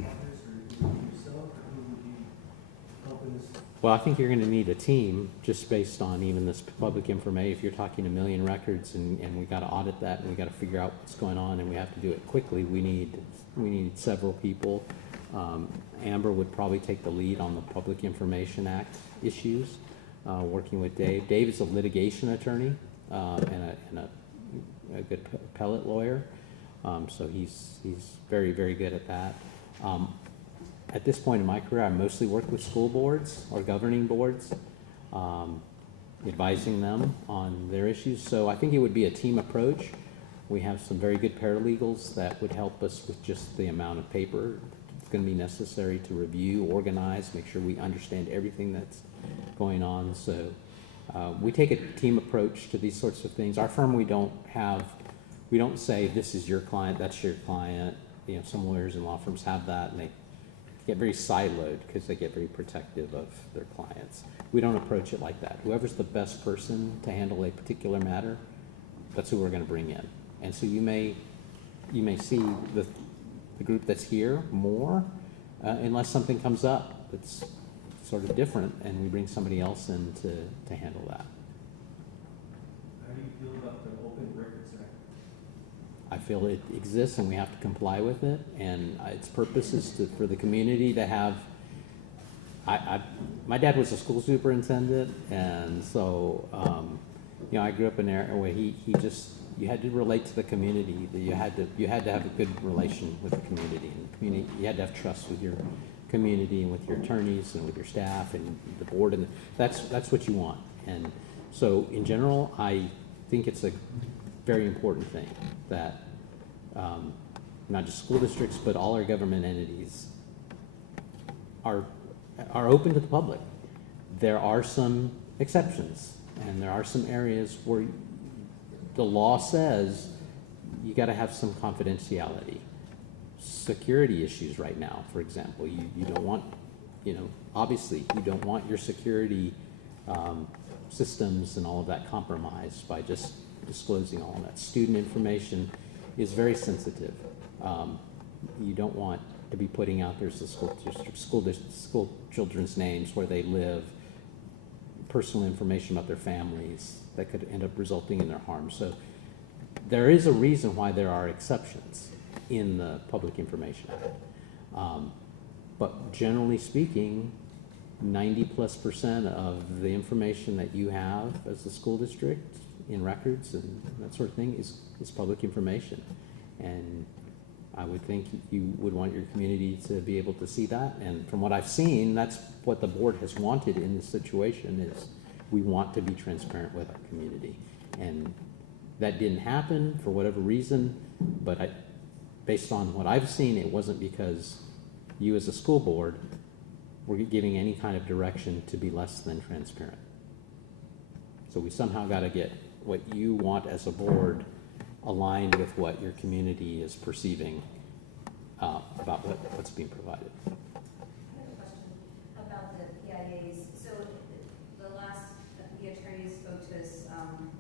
partners or yourself, or who would be helping this? Well, I think you're going to need a team just based on even this public information. If you're talking 1 million records and we got to audit that and we got to figure out what's going on and we have to do it quickly, we need several people. Amber would probably take the lead on the Public Information Act issues, working with Dave. Dave is a litigation attorney and a good appellate lawyer, so he's very, very good at that. At this point in my career, I mostly work with school boards or governing boards, advising them on their issues. So I think it would be a team approach. We have some very good paralegals that would help us with just the amount of paper it's going to be necessary to review, organize, make sure we understand everything that's going on. So we take a team approach to these sorts of things. Our firm, we don't say this is your client, that's your client. You know, some lawyers and law firms have that, and they get very siloed because they get very protective of their clients. We don't approach it like that. Whoever's the best person to handle a particular matter, that's who we're going to bring in. And so you may see the group that's here more unless something comes up that's sort of different, and we bring somebody else in to handle that. How do you feel about the Open Records Act? I feel it exists and we have to comply with it, and its purpose is for the community to have. My dad was a school superintendent, and so you know, I grew up in an area where you had to relate to the community. You had to have a good relation with the community, and the community, you had to have trust with your community and with your attorneys and with your staff and the board, and that's what you want. And so in general, I think it's a very important thing that not just school districts but all our government entities are open to the public. There are some exceptions, and there are some areas where the law says you got to have some confidentiality. Security issues right now, for example, you don't want, you know, obviously you don't want your security systems and all of that compromised by just disclosing all of that. Student information is very sensitive. You don't want to be putting out there school children's names, where they live, personal information about their families that could end up resulting in their harm. So there is a reason why there are exceptions in the Public Information Act. But generally speaking, 90+% of the information that you have as a school district in records and that sort of thing is public information. And I would think you would want your community to be able to see that. And from what I've seen, that's what the board has wanted in this situation is we want to be transparent with our community. And that didn't happen for whatever reason, but based on what I've seen, it wasn't because you as a school board were giving any kind of direction to be less than transparent. So we somehow got to get what you want as a board aligned with what your community is perceiving about what's being provided. I have a question about the PIAs. So the attorneys spoke to us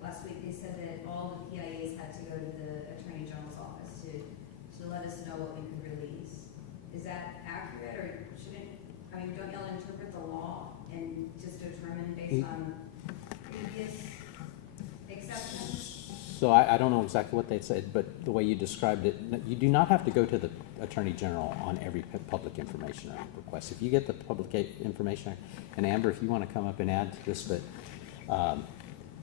last week. They said that all the PIAs had to go to the Attorney General's office to let us know what we could release. Is that accurate, or don't y'all interpret the law and just determine based on previous exceptions? So I don't know exactly what they said, but the way you described it, you do not have to go to the Attorney General on every public information request. If you get the public information, and Amber, if you want to come up and add to this, but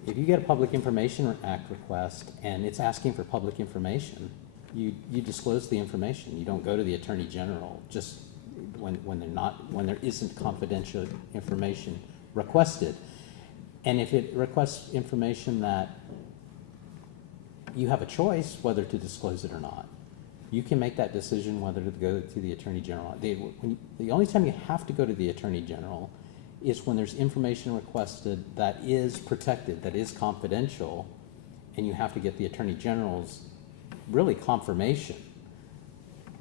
if you get a Public Information Act request and it's asking for public information, you disclose the information. You don't go to the Attorney General just when there isn't confidential information requested. And if it requests information that you have a choice whether to disclose it or not, you can make that decision whether to go to the Attorney General. The only time you have to go to the Attorney General is when there's information requested that is protected, that is confidential, and you have to get the Attorney General's really confirmation.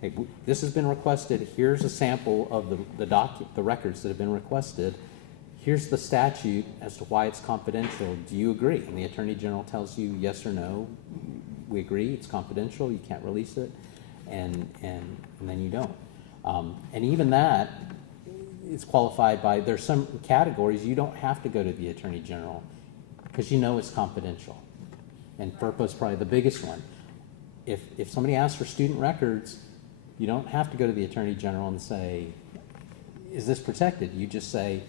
Hey, this has been requested. Here's a sample of the records that have been requested. Here's the statute as to why it's confidential. Do you agree? And the Attorney General tells you yes or no. We agree. It's confidential. You can't release it, and then you don't. And even that is qualified by there's some categories you don't have to go to the Attorney General because you know it's confidential. And FERPA is probably the biggest one. If somebody asks for student records, you don't have to go to the Attorney General and say, is this protected? You just say,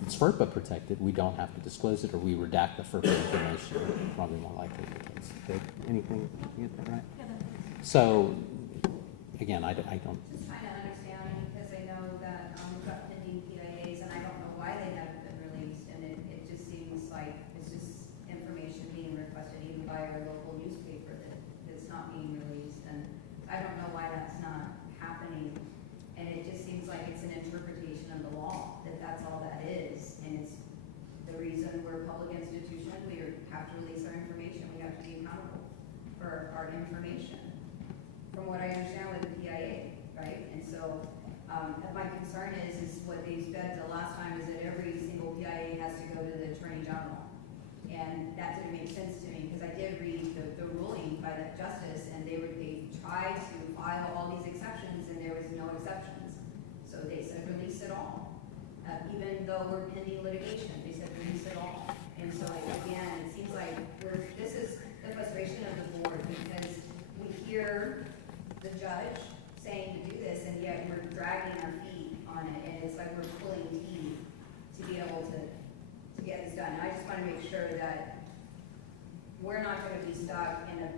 it's FERPA protected, we don't have to disclose it, or we redact the FERPA information. Probably more likely the case. Did anything, you get that right? Yeah, So, again, I don't. Just trying to understand, because I know that we've got pending PIAs, and I don't know why they haven't been released, and it just seems like it's just information being requested even by our local newspaper that's not being released, and I don't know why that's not happening, and it just seems like it's an interpretation of the law, that's all that is, and it's the reason we're a public institution, we have to release our information, we have to be accountable for our information, from what I understand with the PIA, right? And so, my concern is what they said the last time is that every single PIA has to go to the Attorney General. And that didn't make sense to me, because I did read the ruling by that justice, and they tried to file all these exceptions, and there was no exceptions. So they said release it all. Even though we're pending litigation, they said release it all. And so again, it seems like this is the frustration of the board, because we hear the judge saying to do this, and yet we're dragging our feet on it, and it's like we're pulling teeth to be able to get this done. And I just want to make sure that we're not going to be stuck in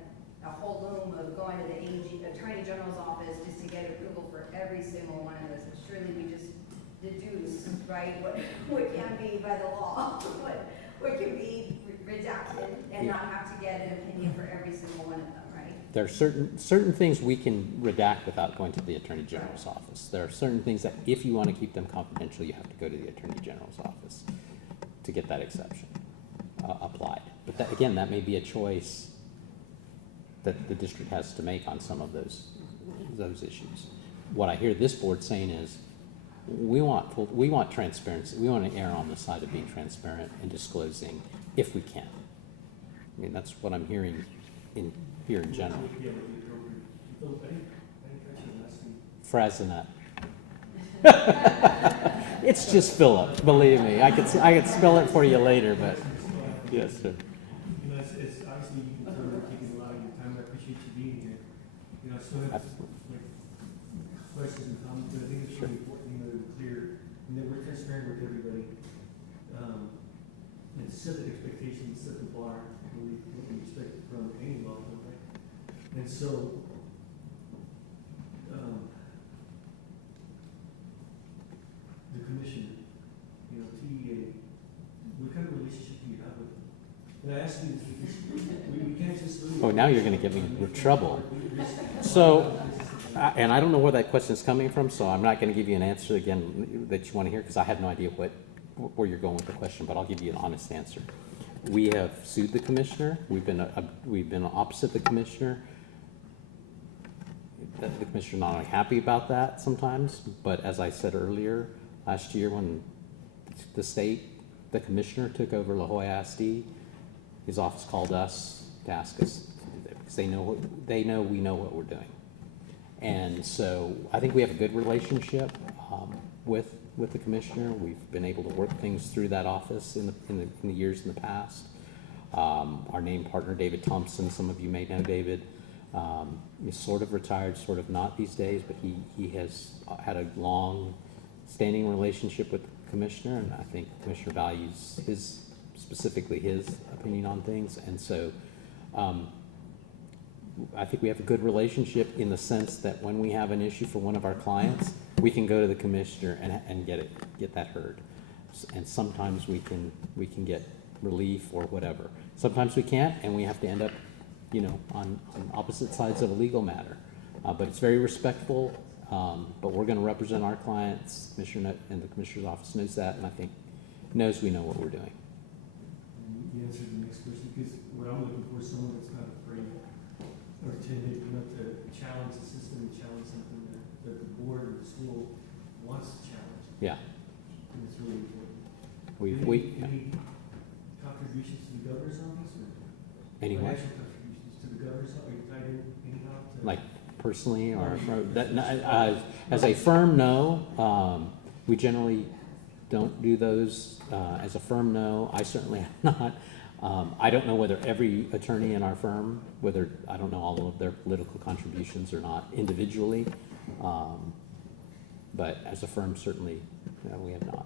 a whole loom of going to the Attorney General's office just to get approval for every single one of those. Surely we just deduce, right, what can be by the law, what can be redacted, and not have to get an opinion for every single one of them, right? There are certain things we can redact without going to the Attorney General's office. There are certain things that if you want to keep them confidential, you have to go to the Attorney General's office to get that exception applied. But that, again, that may be a choice that the district has to make on some of those issues. What I hear this board saying is, we want transparency. We want to err on the side of being transparent and disclosing if we can. I mean, that's what I'm hearing here in general. Frazinet. It's just Philip, believe me. I could spell it for you later, but yes, sir. You know, it's obviously you can tell we're taking a lot of your time. I appreciate you being here. You know, I still have like questions and comments, but I think it's from set the expectations, set the bar, really what we expect from any law firm, right? And so, the commissioner, you know, TEA, what kind of relationship do you have with them? And I ask you this because we can't just. Oh, now you're gonna get me in trouble. So, and I don't know where that question is coming from, so I'm not gonna give you an answer again that you wanna hear, because I have no idea where you're going with the question, but I'll give you an honest answer. We have sued the commissioner, we've been opposite the commissioner. The commissioner's not only happy about that sometimes, but as I said earlier, last year when the commissioner took over La Jolla ISD, his office called us to ask us, because they know we know what we're doing. And so I think we have a good relationship with the commissioner. We've been able to work things through that office in the years in the past. Our named partner, David Thompson, some of you may know David, is sort of retired, sort of not these days, but he has had a long standing relationship with the commissioner, and I think the commissioner values specifically his opinion on things. And so I think we have a good relationship in the sense that when we have an issue for one of our clients, we can go to the commissioner and get that heard. And sometimes we can get relief or whatever. Sometimes we can't, and we have to end up, you know, on opposite sides of a legal matter. But it's very respectful. But we're going to represent our clients. Commissioner and the commissioner's office knows that, and I think knows we know what we're doing. You answered the next question, because what I'm looking for is someone that's not afraid or timid enough to challenge the system and challenge something that the board or the school wants to challenge. Yeah. And it's really important. Any contributions to the governor's office, or Anyway, financial contributions to the governor's office? Are you tied in anyhow to? like personally, or that, as a firm, no. We generally don't do those. As a firm, no. I certainly have not. I don't know whether every attorney in our firm, I don't know all of their political contributions or not individually, but as a firm, certainly, we have not.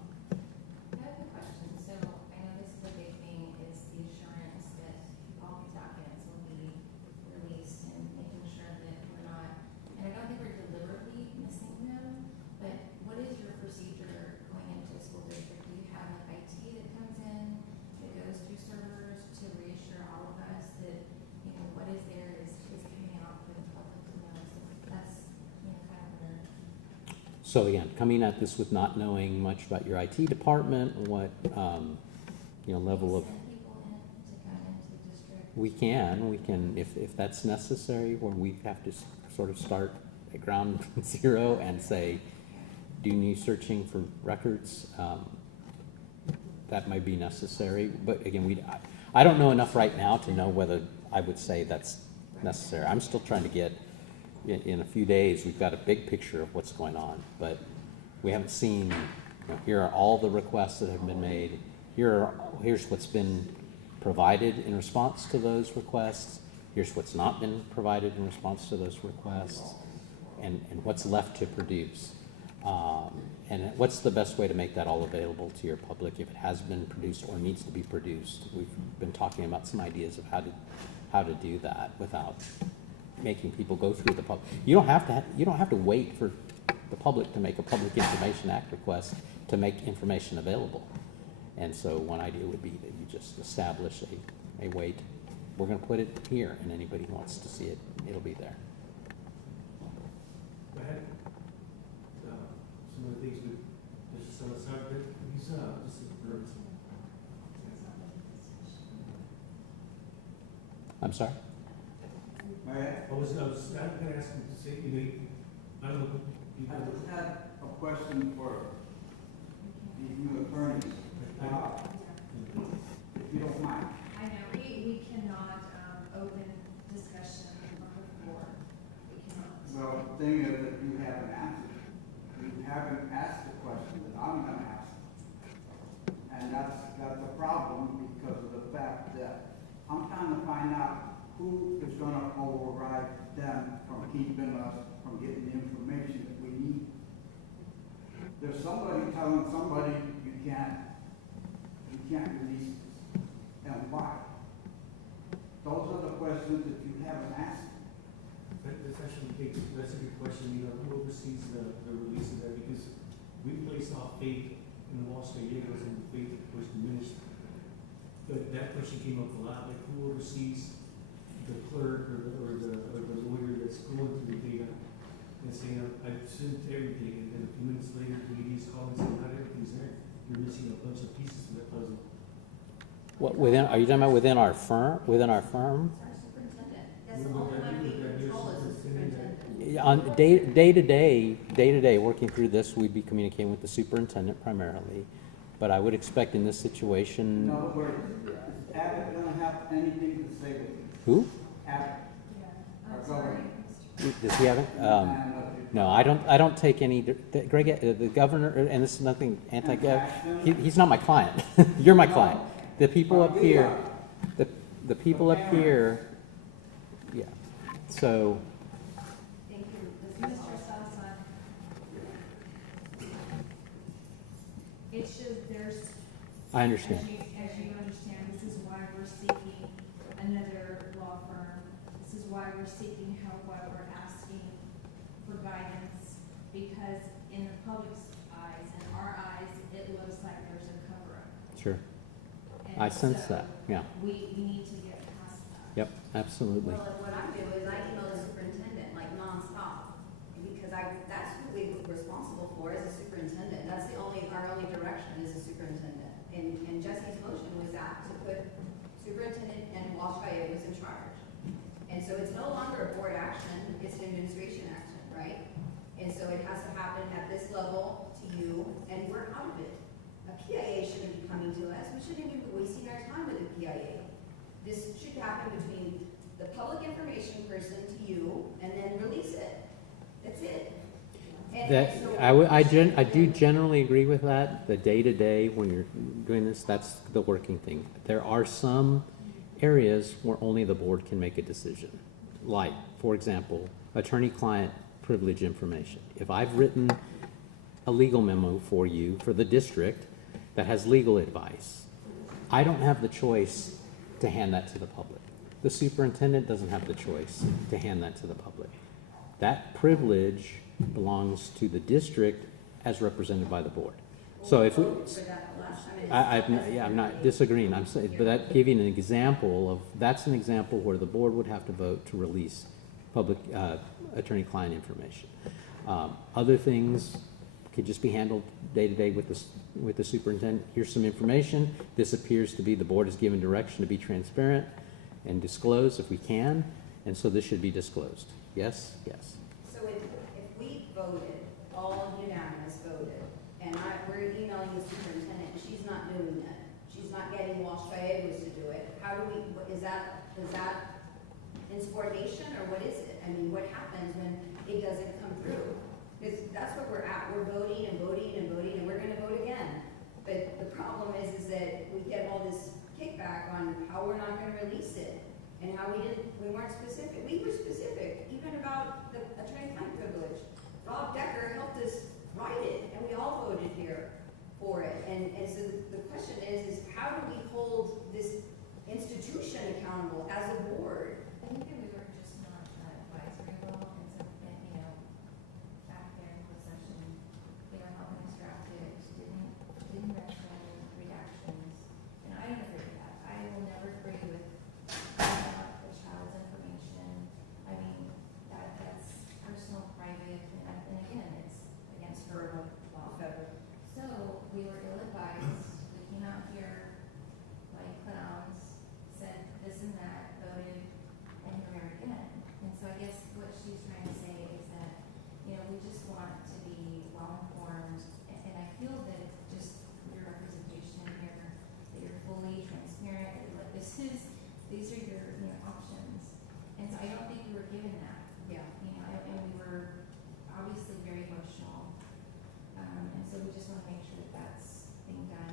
I have a question. So I know this is a big thing, is the assurance that all these documents will be released and making sure that we're not, and I don't think we're deliberately missing them, but what is your procedure going into a school district? Do you have like IT that comes in, that goes through servers to reassure all of us that, you know, what is there is coming out for the public to know? So that's, you know, kind of where. So again, coming at this with not knowing much about your IT department, what, level of. Send people in to come into the district? We can, if that's necessary, where we have to sort of start at ground zero and say, do new searching for records, that might be necessary. But again, I don't know enough right now to know whether I would say that's necessary. I'm still trying to get, in a few days, we've got a big picture of what's going on, but we haven't seen, here are all the requests that have been made. Here's what's been provided in response to those requests. Here's what's not been provided in response to those requests, and what's left to produce. And what's the best way to make that all available to your public if it has been produced or needs to be produced? We've been talking about some ideas of how to do that without making people go through the public. You don't have to wait for the public to make a Public Information Act request to make information available. And so one idea would be that you just establish a way to, we're going to put it here, and anybody who wants to see it, it'll be there. I had some of the things with Mr. Salazar, but he's just a bird. I'm sorry? I was going to ask him to say, I don't know. I just had a question for these new attorneys, if you don't mind. I know, we cannot, open discussion on the floor. We cannot. Well, the thing is that you haven't answered. You haven't asked the question that I'm gonna ask. And that's a problem because of the fact that I'm trying to find out who is gonna override them from keeping us from getting the information that we need. There's somebody telling somebody you can't release this. oversees the release of that? Because we placed our faith in the Los Gallegos and the faith that was diminished. But that question came up a lot, like who oversees the clerk or the lawyer that's going through the data and saying, I've sent everything, and then a few minutes later, the media is calling and saying, not everything's there. You're missing a bunch of pieces to that puzzle. What, are you talking about within our firm? Within our firm? It's our superintendent. That's the only one we control is the superintendent. On day to day, working through this, we'd be communicating with the superintendent primarily. But I would expect in this situation. In other words, is Abbott gonna have anything to say with it? Who? Abbott, our governor. Does he have it? No, I don't take any, Greg, the governor, and this is nothing anti-gov, he's not my client. You're my client. The people up here, the people up here, yeah. So, Thank you. Mr. Salazar. It's just, there's. I understand. As you understand, this is why we're seeking another law firm. This is why we're seeking help, why we're asking for guidance, because in the public's eyes, in our eyes, it looks like there's a cover-up. sure, And I sense so that, yeah. We need to get past that. Yep, absolutely. Well, what I do is I email the superintendent like nonstop, because that's who we're responsible for as a superintendent. That's our only direction is a superintendent. And Jesse's motion was that to put superintendent and Walsh was in charge. And so it's no longer a board action, it's an administration action, right? And so it has to happen at this level to you, and we're out of it. A PIA shouldn't be coming to us, we shouldn't even be wasting our time with a PIA. This should happen between the public information person to you, and then release it. That's it. That, so- I do generally agree with that. The day-to-day, when you're doing this, that's the working thing. There are some areas where only the board can make a decision. Like, for example, attorney-client privilege information. If I've written a legal memo for you, for the district, that has legal advice, I don't have the choice to hand that to the public. The superintendent doesn't have the choice to hand that to the public. That privilege belongs to the district as represented by the board. So if we, I'm not disagreeing, I'm saying, but that giving an example of, that's an example where the board would have to vote to release public, attorney-client information. Other things could just be handled day-to-day with the superintendent. Here's some information. This appears to be, the board is given direction to be transparent and disclose if we can, and so this should be disclosed. Yes? Yes. So if we voted, all unanimous voted, and we're emailing the superintendent, and she's not doing it, she's not getting Walsh Gallegos to do it, how do we, is that insubordination, or what is it? I mean, what happens when it doesn't come through? Because that's what we're at, we're voting and voting and voting, and we're gonna vote again. But the problem is that we get all this kickback on how we're not gonna release it, and how we weren't specific. We were specific, even about the attorney-client privilege. Rob Decker helped us write it, and we all voted here for it. And so the question is how do we hold this institution accountable as a board? I think that we were just not advisory well, and so then, back there in closed session, helping us draft it, didn't mention redactions, and I don't agree with that. I will never agree with the child's information. I mean, that's personal, private, and again, it's against federal law. So we were ill-advised, we came out here like clowns, said this and that, voted, and here we are again. And so I guess what she's trying to say is that, we just want to be well-informed, and I feel that just your representation here, that you're fully transparent, that you're like, these are your, options. And so I don't think we were given that. Yeah. And we were obviously very emotional. And so we just want to make sure that that's being done.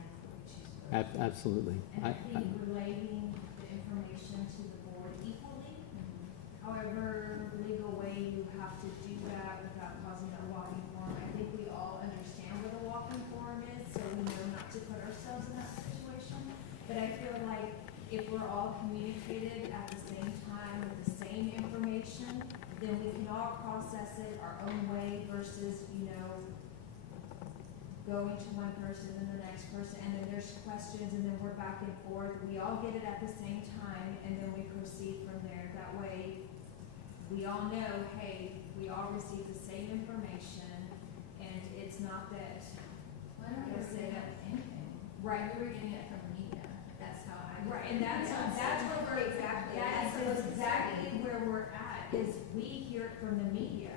Absolutely. And I think relating the information to the board equally. However, legal way you have to do that without causing a walking form. I think we all understand what a walking form is, so we know not to put ourselves in that situation. But I feel like if we're all communicated at the same time with the same information, then then we can all process it our own way versus, you know, going to one person and the next person, and then there's questions, and then we're back and forth. We all get it at the same time, and then we proceed from there. That way, we all know, hey, we all receive the same information, and it's not that. Well, I don't You'll ever say say that. anything. Right. We were getting it from the media. That's how I. Right, and that's where we're Exactly. That's That's exactly where we're at, is we hear it from the media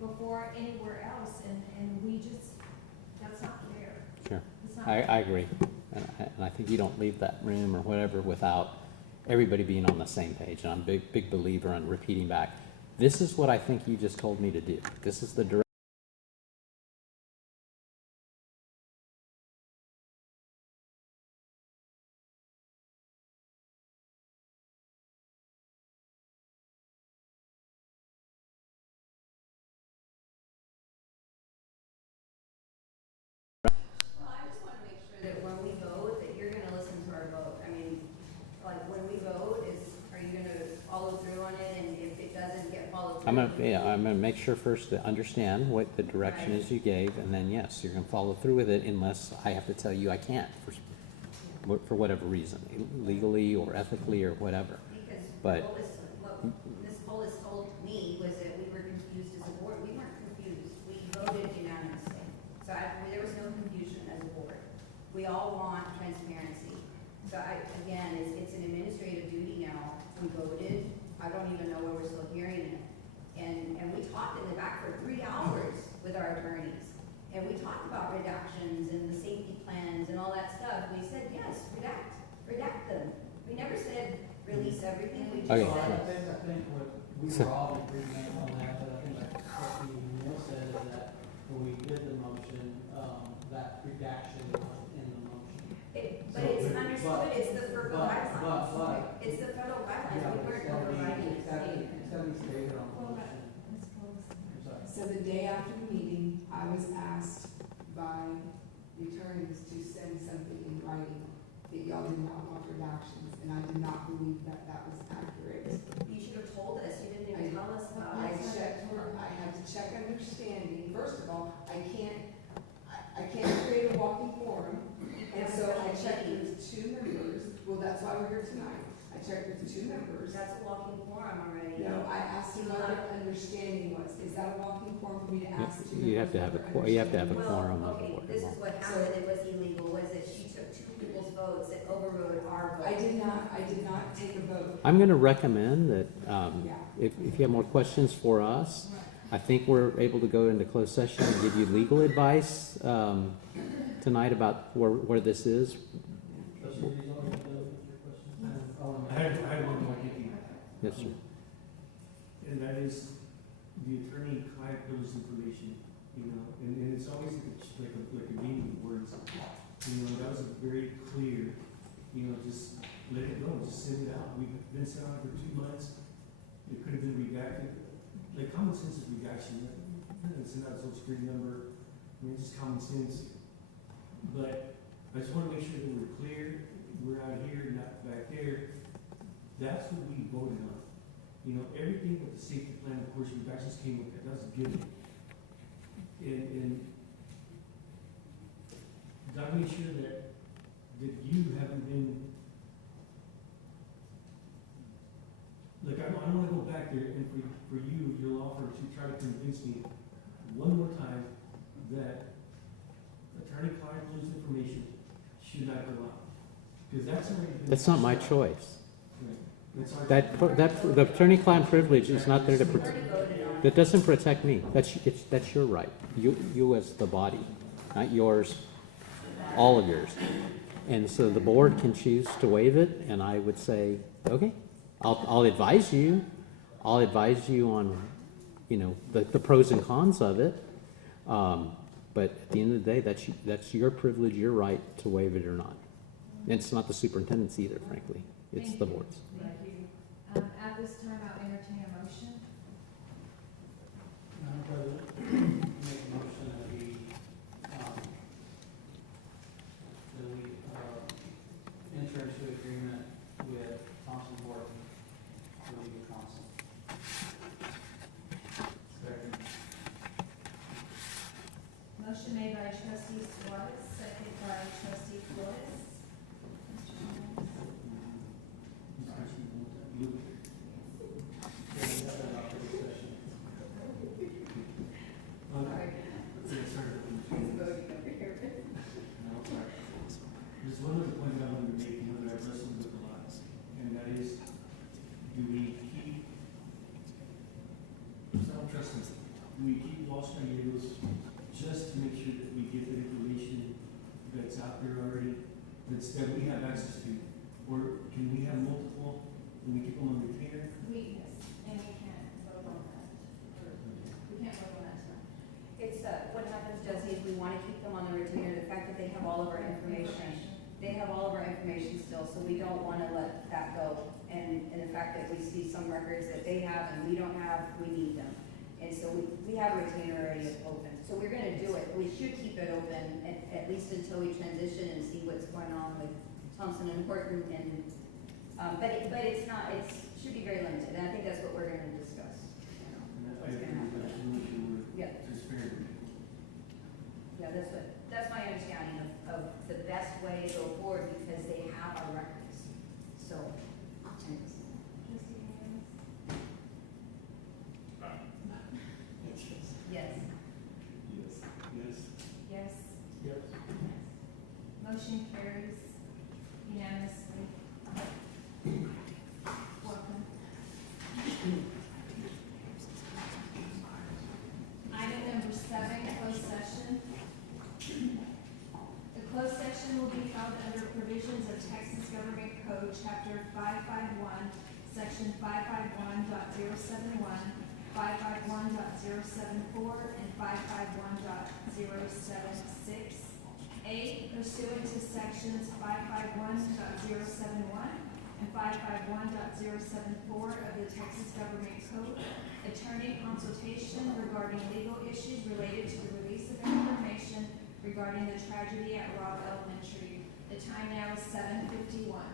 before anywhere else, and we just, that's not fair. Sure. It's not I agree. And I think you don't leave that room or whatever without everybody being on the same page. And I'm a big believer in repeating back. This is what I think you just told me to do. This is the direction. Well, I just want to make sure that when we vote, that you're going to listen to our vote. I mean, like, when we vote, are you going to follow through on it, and if it doesn't get followed through? I'm gonna make sure first to understand what the direction is you gave, and then yes, you're gonna follow through with it unless I have to tell you I can't for whatever reason, legally or ethically or whatever. Because But what Ms. Polis told me was that we were confused as a board. We weren't confused. We voted unanimously. So there was no confusion as a board. We all want transparency. So again, it's an administrative duty now. We voted. I don't even know where we're still hearing it. And we talked in the back for 3 hours with our attorneys. And we talked about redactions and the safety plans and all that stuff. We said, yes, redact them. We never said release everything. We just Okay. said. I think what we were all in agreement on that, but I think like what Neil said is that when we did the motion, that redaction was in the motion. But it's understood, it's the federal guidelines. It's the federal guidelines. Yeah, We but weren't overriding the state. it's gotta be stated on the motion. I'm sorry. So the day after the meeting, I was asked by the attorneys to send something in writing that y'all did not want redactions, and I did not believe that that was accurate. You should have told us, you didn't even tell us about I it. checked, I had to check understanding. First of all, I can't create a walking forum, and so I checked with 2 members. Well, that's why we're here tonight. I checked with 2 members. That's a walking forum already. No, I asked them what their understanding was. Is that a walking forum for me to ask 2 members? you have to have a quorum of Okay, board. this is what happened, it was illegal, was that she took 2 people's votes that overrode our vote. I did not take a vote. I'm gonna recommend that, Yeah. if you have more questions for us, I think we're able to go into closed session and give you legal advice, tonight about where this is. Trustee, these are your questions? I had one more, Nikki. Yes, sir. And that is the attorney-client privilege information, you know, and it's always like a game of words. You know, that was very clear, you know, just let it go, just send it out. We've been sent out for 2 months. It could have been redacted. Like common sense is redaction. Send out a social security number. I mean, just common sense. But I just want to make sure that we're clear. We're out here, not back there. That's what we voted on. You know, everything with the safety plan, of course, redactions came with that. That was a given. And gotta make sure that you haven't been, like, I don't want to go back there and for you, your law firm, to try to convince me one more time that attorney-client privilege information should not go out. Because that's already been. That's not my hashed out. choice. Right. That's already- The attorney-client privilege is not there to protect, that doesn't protect me. That's your right. You as the body, not yours, all of yours. And so the board can choose to waive it, and I would say, okay, I'll advise you. I'll advise you on, you know, the pros and cons of it. But at the end of the day, that's your privilege, your right to waive it or not. And it's not the superintendent's either, frankly. It's Thank the you. board's. Thank you. At this time, I'll entertain a motion. Madam President, make a motion that we enter into agreement with Thompson Board for legal counsel. trust me, we keep washing our needles just to make sure that we get the information that's out there already, that we have access to. Or can we have multiple, and we keep them on retainer? Yes, and we can't vote on that, or we can't vote on that tonight. It's, what happens, Jesse, is we want to keep them on the retainer, the fact that they have all of our information. They have all of our information still, so we don't want to let that go. And the fact that we see some records that they have and we don't have, we need them. And so we have a retainer already open. So we're gonna do it. We should keep it open at least until we transition and see what's going on with Thompson and Horton and, but it's not, should be very limited. And I think that's what we're gonna discuss. You know, And I what's agree gonna with happen. that, to make sure we're Yeah. transparent. Yeah, that's my understanding of the best way to go forward because they have our records. So, anyways. Trustee Williams? Yes. Yes. Yes. Yes. Yes. Motion carries unanimously. Welcome. Item number 7, closed session. The closed session will be held under provisions of Texas Government Code, Chapter 551, Section 551.071, 551.074, and 551.076. A, pursuant to sections 551.071 and 551.074 of the Texas Government Code, attorney consultation regarding legal issues related to the release of information regarding the tragedy at Robb Elementary. The time now is 7:51.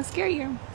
want to scare you.